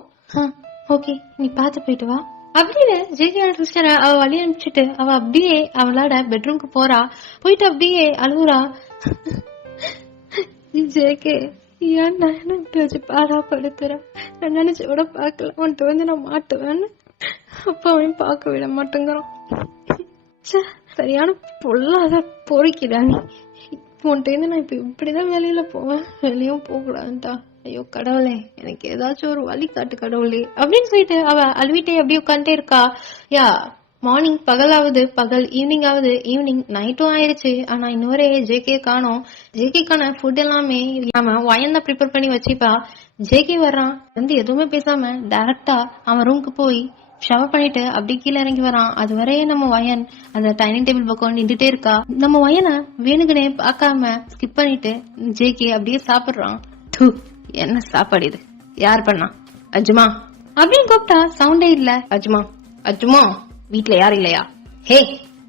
ஓகே நீ பாத்து போயிட்டு வா அப்படின்னு ஜேகே சிஸ்டரை அவ வழி அனுப்பிச்சுட்டு அவ அப்படியே அவளோட பெட்ரூம்க்கு போறா. போயிட்டு அப்படியே அழுவுறா. ஜேகே ஏன் நான் வச்சு பாடாப்படுத்துறேன், நான் நினைச்சு கூட பாக்கல உன்ட்டு வந்து நான் மாட்டுவேன்னு. அப்பாவையும் பார்க்க விட மாட்டேங்கிறான். சரியான பொல்லாத பொறிக்கிறா நீ. உன்ட்டு நான் இப்ப இப்படிதான் வெளியில போவேன், வெளியும் போக கூடாதுட்டா. ஐயோ கடவுளே, எனக்கு ஏதாச்சும் ஒரு வழி காட்டு கடவுளே அப்படின்னு சொல்லிட்டு அவ அழுவிட்டே அப்படியே உட்காந்துட்டே இருக்கா. யா மார்னிங் பகலாவது பகல், ஈவினிங் ஆகுது ஈவினிங், நைட்டும் ஆயிடுச்சு. ஆனா இன்னொரு ஜேகே காணோம். ஜேகேக்கான ஃபுட் எல்லாமே அவன் வயந்த ப்ரிப்பேர் பண்ணி வச்சுப்பா. ஜேகே வர்றான், வந்து எதுவுமே பேசாம டைரக்டா அவன் ரூமுக்கு போய் ஷவர் பண்ணிட்டு அப்படி கீழே இறங்கி வரான். அது வரையே நம்ம வயன் அந்த டைனிங் டேபிள் பக்கம் நின்றுட்டே இருக்கா. நம்ம வயனை வேணுக்குனே பார்க்காம ஸ்கிப் பண்ணிட்டு ஜேகே அப்படியே சாப்பிடுறான். என்ன சாப்பாடு இது, யார் பண்ணா? அஜுமா அப்படின்னு கூப்பிட்டா சவுண்டே இல்ல. அஜுமா அஜுமா வீட்டுல யாரும் இல்லையா? ஹே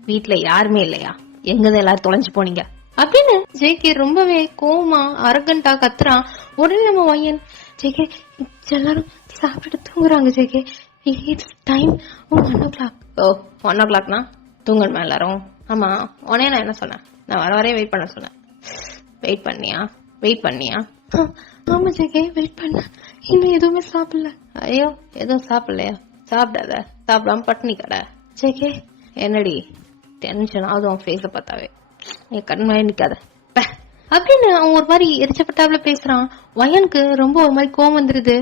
வீட்டுல யாருமே இல்லையா? எங்கதான் எல்லாரும் தொலைஞ்சு போனீங்க அப்படின்னு ஜேகே ரொம்பவே கோவமா அரகண்டா கத்துறான். உடனே நம்ம வயன், ஜேகே எல்லாரும் சாப்பிட்டு தூங்குறாங்க ஜேகே, இட்ஸ் டைம் 1 o'clock. ஓ 1 o'clockனா தூங்கணுமா எல்லாரும்? ஆமா, உடனே நான் என்ன சொன்னேன்? நான் வர வரையும் வெயிட் பண்ண சொன்னேன். வெயிட் பண்ணியா? ஆமா ஜேகே, வெயிட் பண்ண. இன்னும் எதுவுமே சாப்பிடல. ஐயோ, எதுவும் சாப்பிடலையா? சாப்பிடாத, சாப்பிடாம பட்டினி கடை. ஜேகே, என்னடி டென்ஷன் ஆகுது உன் ஃபேஸை பார்த்தாவே. என் கண்மையே நிக்காத. அப்படின்னு அவன் ஒரு மாதிரி எரிச்சப்பட்டாப்ல பேசுறான். வயனுக்கு ரொம்ப ஒரு மாதிரி கோவம் வந்துருது.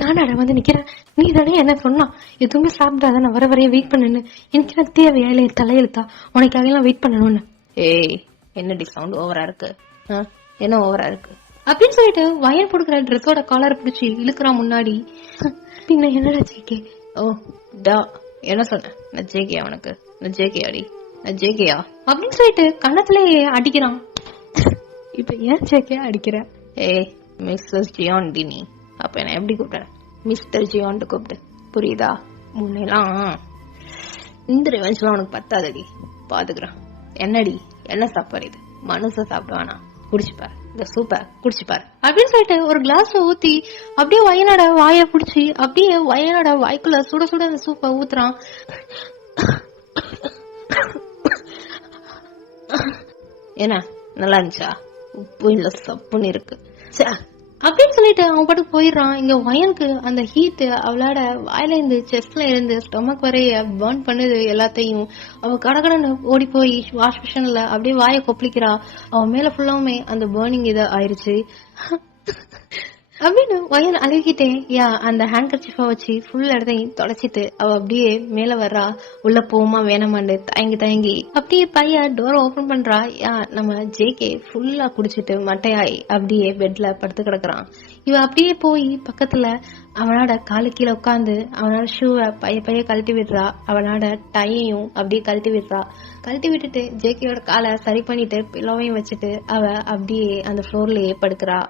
நானடா வந்து நிக்கிறேன், நீ தானே என்ன சொன்னா எதுவுமே சாப்பிடாத, நான் வர வரைய வெயிட் பண்ணுன்னு. எனக்கு என்ன தேவையா இல்ல தலையெழுத்தா உனக்காக எல்லாம் வெயிட் பண்ணணும்னு? ஏய், என்னடி சவுண்ட் ஓவரா இருக்கு? என்ன ஓவரா இருக்கு அப்படின்னு சொல்லிட்டு வயன் போடுக்கிற ட்ரெஸ்ஸோட காலரை பிடிச்சி இழுக்கிறான் முன்னாடி. பின்ன என்னடா ஜேகே? ஓ டா, என்ன சொன்ன? நான் ஜேகேயா உனக்கு? நான் ஜேகேயாடி, நான் ஜேகேயா அப்படின்னு சொல்லிட்டு கண்ணத்துல அடிக்கிறான். இப்ப ஏன் ஜேகே அடிக்கிற? ஏய், மிஸ்ஸஸ் ஜியான் டினி. அப்ப என்ன எப்படி கூப்பிடுறேன்? மிஸ்டர் ஜியான் கூப்பிடு, புரியுதா? முன்னெல்லாம் இந்த ரிவெஞ்ச்லாம் உனக்கு பத்தாதடி, பாத்துக்கிறேன். என்னடி, என்ன சாப்பாடு இது? மனுஷ சாப்பிடுவானா? குடிச்சுப்பாரு, இந்த சூப்பை குடிச்சுப்பாரு அப்படின்னு சொல்லிட்டு ஒரு கிளாஸ்ல ஊத்தி அப்படியே வயனோட வாய புடிச்சு அப்படியே வயனோட வாய்க்குள்ள சுட சுட அந்த சூப்பை ஊத்துறான். என்ன நல்லா இருந்துச்சா? உப்பு இல்ல சப்புன்னு இருக்கு அப்படின்னு சொல்லிட்டு அவன் பாட்டுக்கு போயிடுறான். இங்க வயனுக்கு அந்த ஹீட் அவளோட வாயில இருந்து செஸ்ட்ல இருந்து ஸ்டொமக் வரைய பர்ன் பண்ணுது எல்லாத்தையும். அவ கடகடன்னு ஓடி போய் வாஷ் மிஷின்ல அப்படியே வாயை கொப்பளிக்கிறா. அவன் மேல ஃபுல்லாவுமே அந்த பர்னிங் இத ஆயிருச்சு. அப்படின்னு வயன் அழுகிட்டே அந்த ஹேங்கர்ச்சிஃபை வச்சு ஃபுல் இடத்தையும் தொடச்சிட்டு அவ அப்படியே மேல வர்றா. உள்ள போமா வேணாமாண்டு தயங்கி அப்படியே பையன் டோரை ஓபன் பண்றா. நம்ம ஜேகே ஃபுல்லா குடிச்சிட்டு மட்டையாய் அப்படியே பெட்ல படுத்து கிடக்குறான். இவ அப்படியே போய் பக்கத்துல அவனோட காலு கீழே உட்காந்து அவனோட ஷூவை பைய கழட்டி விடுறா. அவனோட டையையும் அப்படியே கழட்டி விடுறா. கழட்டி விட்டுட்டு ஜேகேயோட காலை சரி பண்ணிட்டு பில்லோவையும் வச்சுட்டு அவ அப்படியே அந்த ஃப்ளோர்லயே படுக்கிறா.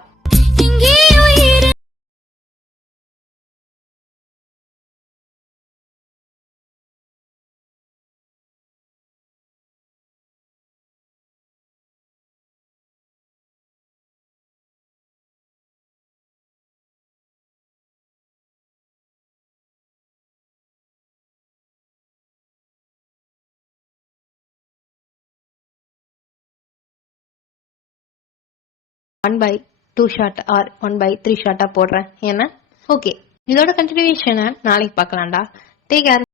ஒன் பை 2 ஷார்ட் ஆர் 1/3 ஷார்ட்டா போடுறேன். ஏன்னா ஓகே, இதோட கண்டினியூஷனை நாளைக்கு பார்க்கலாம்டா. Take care.